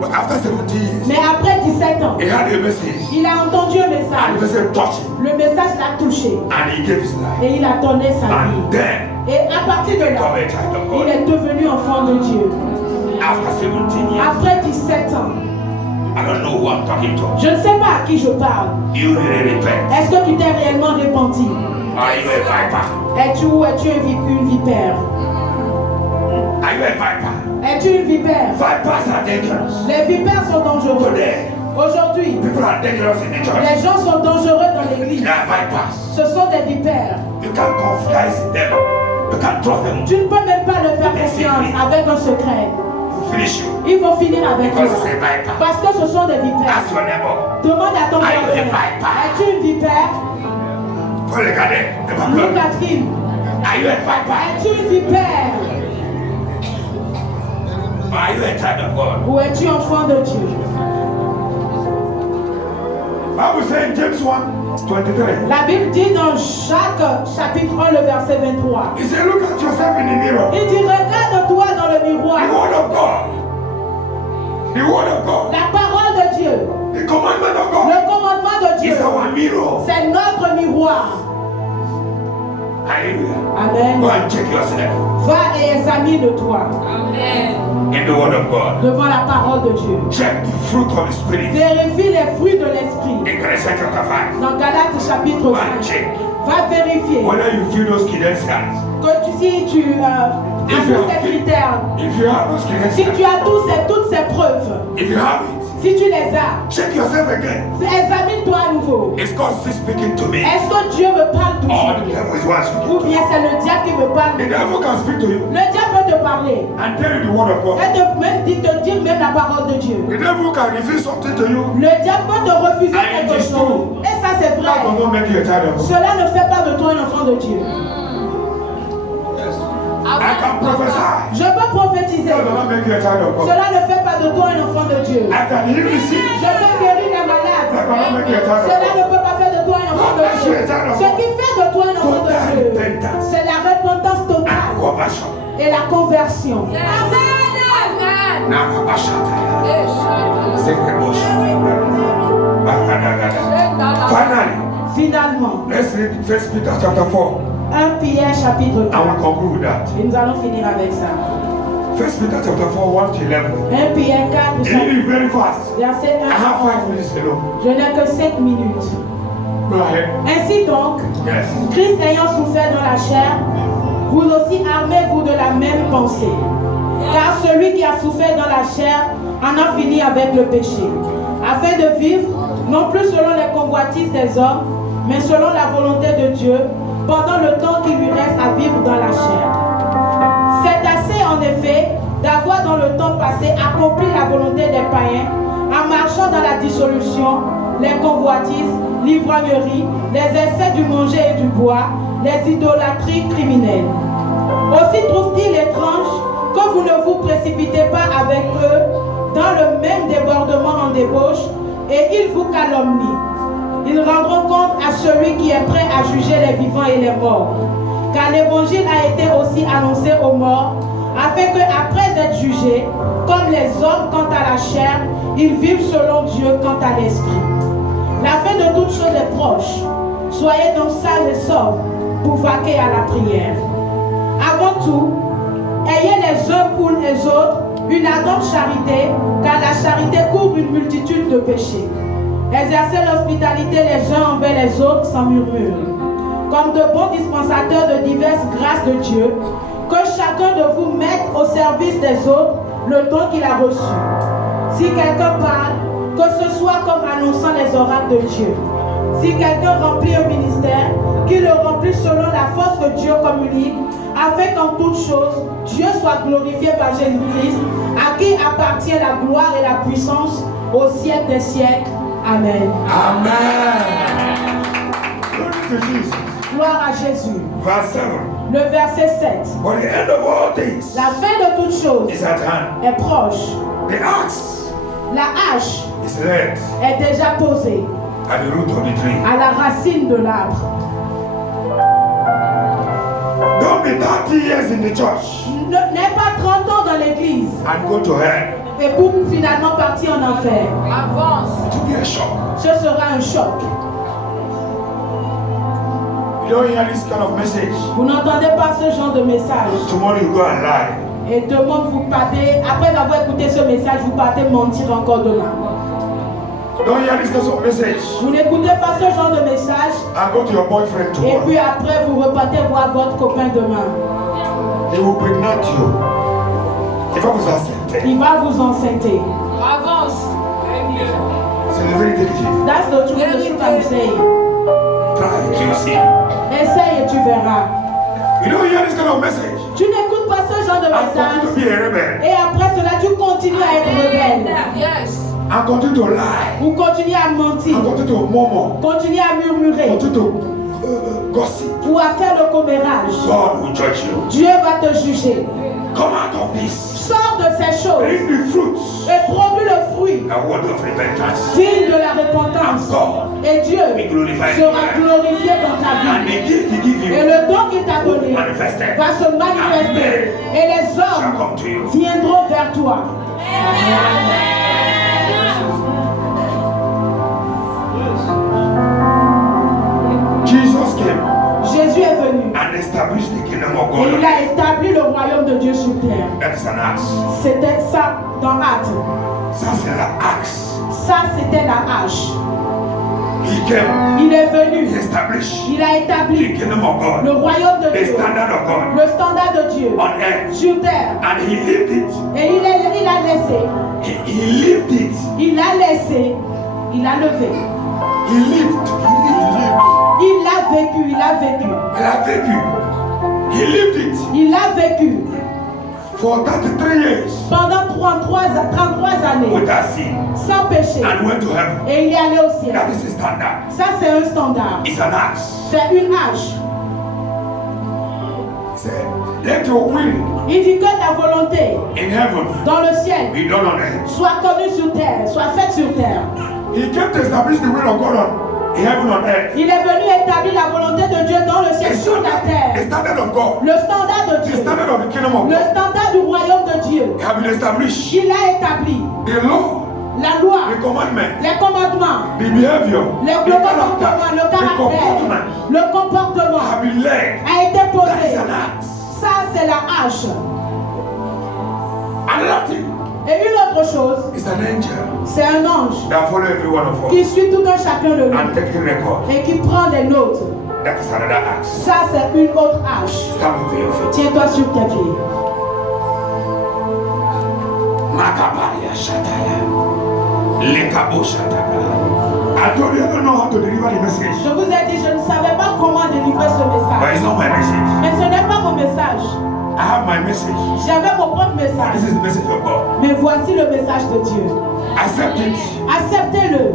but after 17 years, Mais après 17 ans, he had a message. il a entendu un And the message. message touched him. Le message l'a touché. And he gave his life. Et il a donné sa And vie. then Et à partir he de became là, a child of il God. est devenu enfant de Dieu. After 17 years, Après 17 ans, I don't know who I'm talking to. je ne sais pas à qui je parle. You really repent. Est-ce que tu t'es réellement repenti? Are you a viper? Es-tu une vipère? Are you a viper? Es-tu une vipère? Vipers are dangerous. Les vipères sont dangereux. Today, Aujourd'hui, people are dangerous in the church. les gens sont dangereux dans l'église. They are vipers. Ce sont des vipères. You can't confide in them. You can't trust them. Tu ne peux même pas leur faire confiance avec un secret. To finish you. Ils vont finir avec toi. Because it's a viper. Parce que ce sont des vipères. Ask your neighbor. Demande à ton Are you a voisin. viper? Es-tu une vipère? Paul regardez. Nous, Catherine. Are you a viper? Es-tu une vipère? Are you a child of God? Ou es-tu enfant de Dieu? Bible says in James 1:23. La Bible dit dans Jacques chapitre 1, le verset 23. He said, look at yourself in the mirror. Il dit, regarde-toi dans le The miroir. word of God. The word of God. La parole de Dieu, The commandment of God le commandement de Dieu, is our mirror. c'est notre miroir. Hallelujah. Amen. Go and check yourself Va et examine-toi Amen. in the word of God. devant la parole de Dieu. Check the fruit of the Spirit. Vérifie les fruits de l'esprit. In Galatians chapter 5. Dans Galates chapitre Go and 5. check Va vérifier whether you feel those credentials. que si tu as tous ces critères, If you have those si tu credentials. as toutes ces preuves, If you have it, si tu les as, check yourself again. examine-toi à nouveau. Is God still speaking to me? Est-ce que Dieu me parle Or toujours? the devil is one speaking Ou to bien you? c'est le diable qui me parle? The devil can speak to you Le diable peut te parler. and tell you the word of God. Et te dire même la parole de Dieu. The devil can refuse something to you. Le diable peut te refuser And it quelque is chose. true. Et ça c'est That vrai. will not make you a child of God. Cela ne fait pas de toi un enfant de Dieu. I can prophesy. Je peux prophétiser. God will not not make you a child of God. Cela ne fait pas de toi un enfant de Dieu. I can heal the sick. Je peux guérir les malades. That cannot make you a child of Cela ne God. peut pas faire de toi un enfant de Dieu. Ce qui fait de toi un enfant de Dieu, c'est la repentance totale Conversion. et la conversion. Finalement, Let's read 1 Peter chapter 4. 1 Pierre chapitre 4. I will conclude with that. Et nous allons finir avec ça. 1 Peter chapter 4, 1 to 11. 1 Pierre 4, You read it very fast. verset 1 I have 5 à 11. minutes alone. Je n'ai que 5 minutes. Go ahead. Ainsi donc, Yes. Christ ayant souffert dans la chair, vous aussi armez-vous de la même pensée. Car celui qui a souffert dans la chair en a fini avec le péché, afin de vivre, non plus selon les convoitises des hommes, mais selon la volonté de Dieu, pendant le temps qu'il lui reste à vivre dans la chair. C'est assez en effet d'avoir dans le temps passé accompli la volonté des païens, en marchant dans la dissolution, les convoitises, l'ivrognerie, les excès du manger et du bois, les idolâtries criminelles. Aussi trouve-t-il étrange que vous ne vous précipitez pas avec eux dans le même débordement en débauche, et ils vous calomnient. Ils rendront compte à celui qui est prêt à juger les vivants et les morts. Car l'évangile a été aussi annoncé aux morts, afin qu'après être jugés, comme les hommes quant à la chair, ils vivent selon Dieu quant à l'esprit. La fin de toute chose est proche. Soyez donc sages et sobres pour vaquer à la prière. Avant tout, ayez les uns pour les autres une ardente charité, car la charité couvre une multitude de péchés. Exercez l'hospitalité les uns envers les autres sans murmure, comme de bons dispensateurs de diverses grâces de Dieu, que chacun de vous mette au service des autres le don qu'il a reçu. Si quelqu'un parle, que ce soit comme annonçant les oracles de Dieu. Si quelqu'un remplit un ministère, qu'il le remplisse selon la force que Dieu communique, afin qu'en toutes choses, Dieu soit glorifié par Jésus-Christ, à qui appartient la gloire et la puissance au siècle des siècles. Amen. Amen. Glory to Jesus. Gloire à Jésus. Verse 7. Le verset 7. But the end of all things La fin de toutes choses is at hand. est proche. The axe La hache is laid est déjà posée at the root of the tree. à la racine de l'arbre. Don't be 30 years in the church N'aie pas 30 ans dans l'église and go to hell. et pour finalement partir en enfer. Avance. It will be a shock. Ce sera un choc. You don't hear this kind of message. Vous n'entendez pas ce genre de message. Tomorrow you go and lie. Et demain vous partez, après avoir écouté ce message, vous partez mentir encore demain. Don't hear this kind of message Vous n'écoutez pas ce genre de message and go to your boyfriend et tomorrow. puis après vous repartez voir votre copain demain. He will pregnant you. If I was accepted, Il va vous enceinter. Avance. c'est le vérité que j'ai. That's the truth the truth I'm saying. Try to see. Essaye et tu verras. You don't hear this kind of message Tu n'écoutes pas ce genre de and continue to message be a rebel et après cela tu continues à être rebelle. Yes. and continue to lie Vous continuez à mentir, and continue to murmur, continuez à murmurer continue to gossip. ou à faire le commérage. God will judge you. Dieu va te juger. Come out of this. Sors de ces choses Bring the fruits et produis le fruit and word of repentance. digne de la repentance. God Et Dieu be glorified. sera glorifié dans ta And vie. the gift he give Et you le don qu'il t'a donné manifested va se manifester. Et les shall hommes come to you. viendront vers toi. Jesus came Jésus est venu and established the kingdom of et God. il a établi le royaume de Dieu sur terre. That is an axe. C'était ça dans Actes. Ça c'est la axe. Ça, c'était la hache. He came. Il est venu. He established Il a the établi kingdom of le God. royaume de The Dieu, standard of God le standard de Dieu on earth. sur terre. And he lived it. Et il a laissé, He lived it. il a laissé, il a levé. He lived. Il a vécu, il a vécu. Il a vécu. He lived it Il a vécu for 33 years pendant 33 années without sin sans péché. and went to heaven. Et il est allé au ciel. That is a standard. Ça, c'est un standard. It's an axe. C'est une hache. Say, let your will Il dit que ta volonté in in heaven dans le ciel be done on earth. soit connu sur terre, soit fait sur terre. He came to establish the will of God on heaven on earth. Il est venu établir la volonté de Dieu dans le ciel, sur la The terre. standard of God, Le standard de the Dieu, standard of the kingdom of le God, standard du royaume de Dieu, have been established. il a établi The law, la loi, the commandment, les commandements, the behavior, le the comportement, character, le the caractère, comportment le comportement have been led. a été That is posé. an act. Ça, c'est la hache. Another thing Et une autre chose, is an angel c'est un ange that follow every one of qui us suit tout un chacun de nous and taking record. et qui prend des notes. That is another act. Ça, c'est une autre hache. Stand with your feet. Tiens-toi sur tes pieds. Makabaya Shataya. Lekabo Shataka. I told you I don't know how to deliver the message. Je vous ai dit, je ne savais pas comment délivrer ce But message. it's not my message. Mais ce n'est pas mon message. I have my message. J'avais mon propre This message. is the message of God. Mais voici le message de Dieu. Accept it Acceptez-le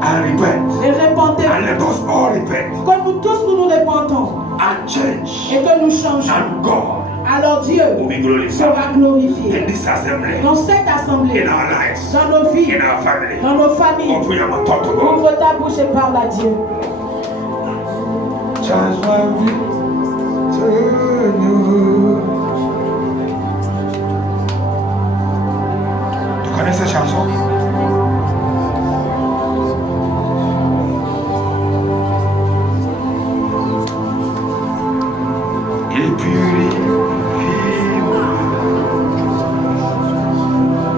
and repent. et répandez. And let us all repent Que nous tous nous répandons and change. et que nous changeons. And God Alors Dieu will be glorified sera glorifié in this assembly, dans cette assemblée, in our lives, dans nos vies, in our family. dans nos familles. Open your mouth, talk to God. Ouvre ta bouche et parle à Dieu. Change my vie to you. Tu connais cette chanson? Il purifie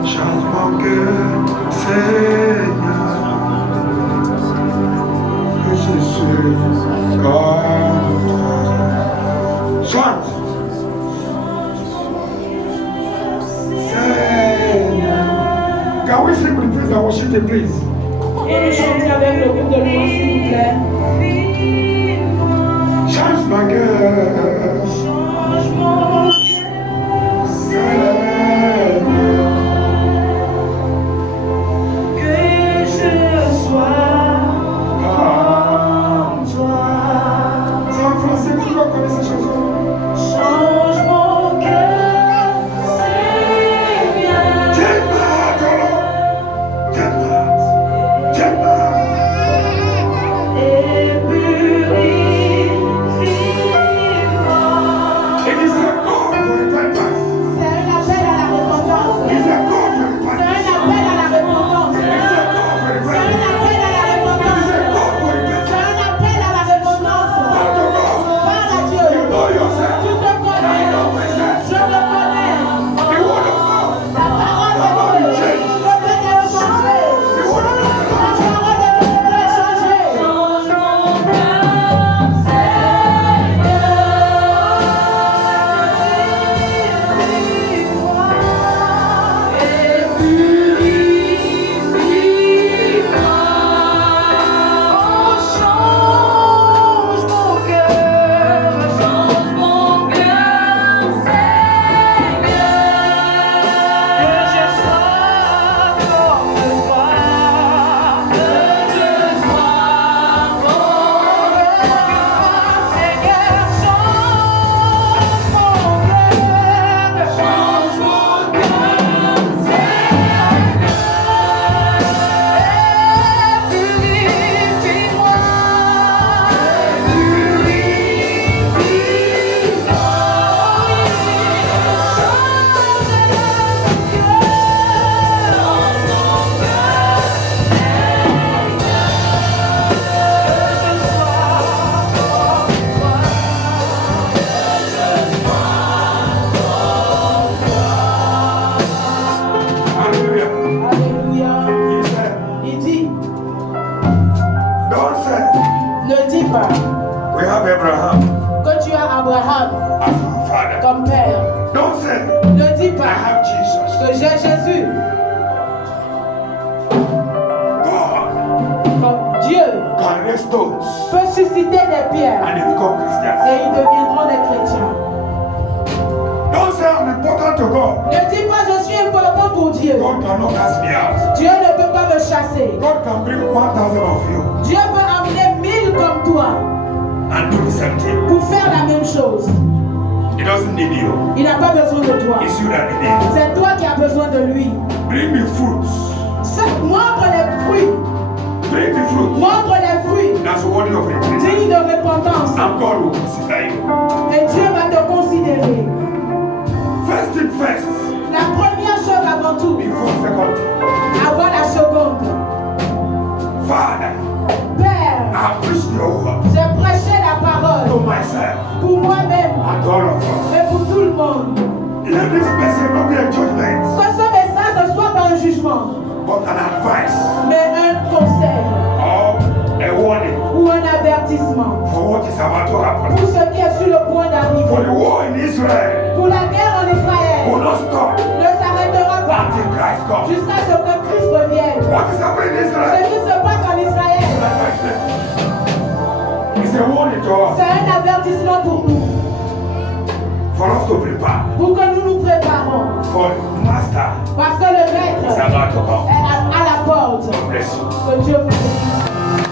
change mon cœur, Seigneur, que je suis comme toi. Chante. Seigneur. Can we sing with praise and worship the please? Et nous chanter avec le groupe de louange, s'il vous plaît. Change mon cœur. Change mon Seigneur. que je sois comme toi. C'est en français que tu vas connaître cette chanson. Change mon cœur, Seigneur. Take my heart, oh Lord. Take my heart. Take my heart. Et purifie-moi. It is a call for repentance. C'est un appel à la repentance. It is a call for C'est repentance. un appel à la repentance. It is a call for C'est un repentance. appel à la It is repentance. a call for C'est repentance. un appel à la repentance. Talk to God. Parle à Dieu. You know yourself. Tu te connais. I know myself. Je me connais. The word of God. La parole de Dieu. Je peux te changer. The word of La God. parole de Dieu peut changer. Change mon cœur, Hallelujah. Alléluia. He said, Il dit, don't say ne dis pas we have Abraham que tu as Abraham as our father. comme père. Don't say Ne dis I pas have Jesus. que j'ai Jésus God comme Dieu can raise stones peut susciter des pierres and they become Christians. et ils deviendront des chrétiens. Don't say I'm important to God. Ne dis pas je suis important pour Dieu. God cannot cast me out. Dieu ne peut pas me chasser. God can bring 1,000 of you Dieu peut amener 1000 comme toi and do the same thing. pour faire la même chose. He doesn't need you. Il n'a pas besoin de toi. It's you that need him. C'est toi Bring me fruits. Montre les fruits. Bring me fruits. Montre les fruits. That's worthy of repentance. Digne de repentance. And God will consider you. Et Dieu va te considérer. First thing first. La première chose avant tout. Before second thing. Avant la seconde. Father. Père. I preach your word. J'ai prêché la parole. To myself. Pour moi-même. And all of us. Et pour tout le monde. Let this message not be a judgment. Que ce message ne soit pas un jugement. But an advice. Mais un conseil. Or a warning. Ou un avertissement. For what is about to happen. Pour ce qui est sur le point For d'arriver. the war in Israel. Pour la guerre en Israël. Will not stop. Ne s'arrêtera pas. Until Christ comes. Jusqu'à ce que Christ revienne. What is happening in Ce Israel? qui se passe en Israël. It's a warning to us. C'est un avertissement pour nous. For us to prepare. Pour que nous nous préparons. For Master Parce que le maître is about to come. est à la porte. God bless you. Que Dieu vous bénisse.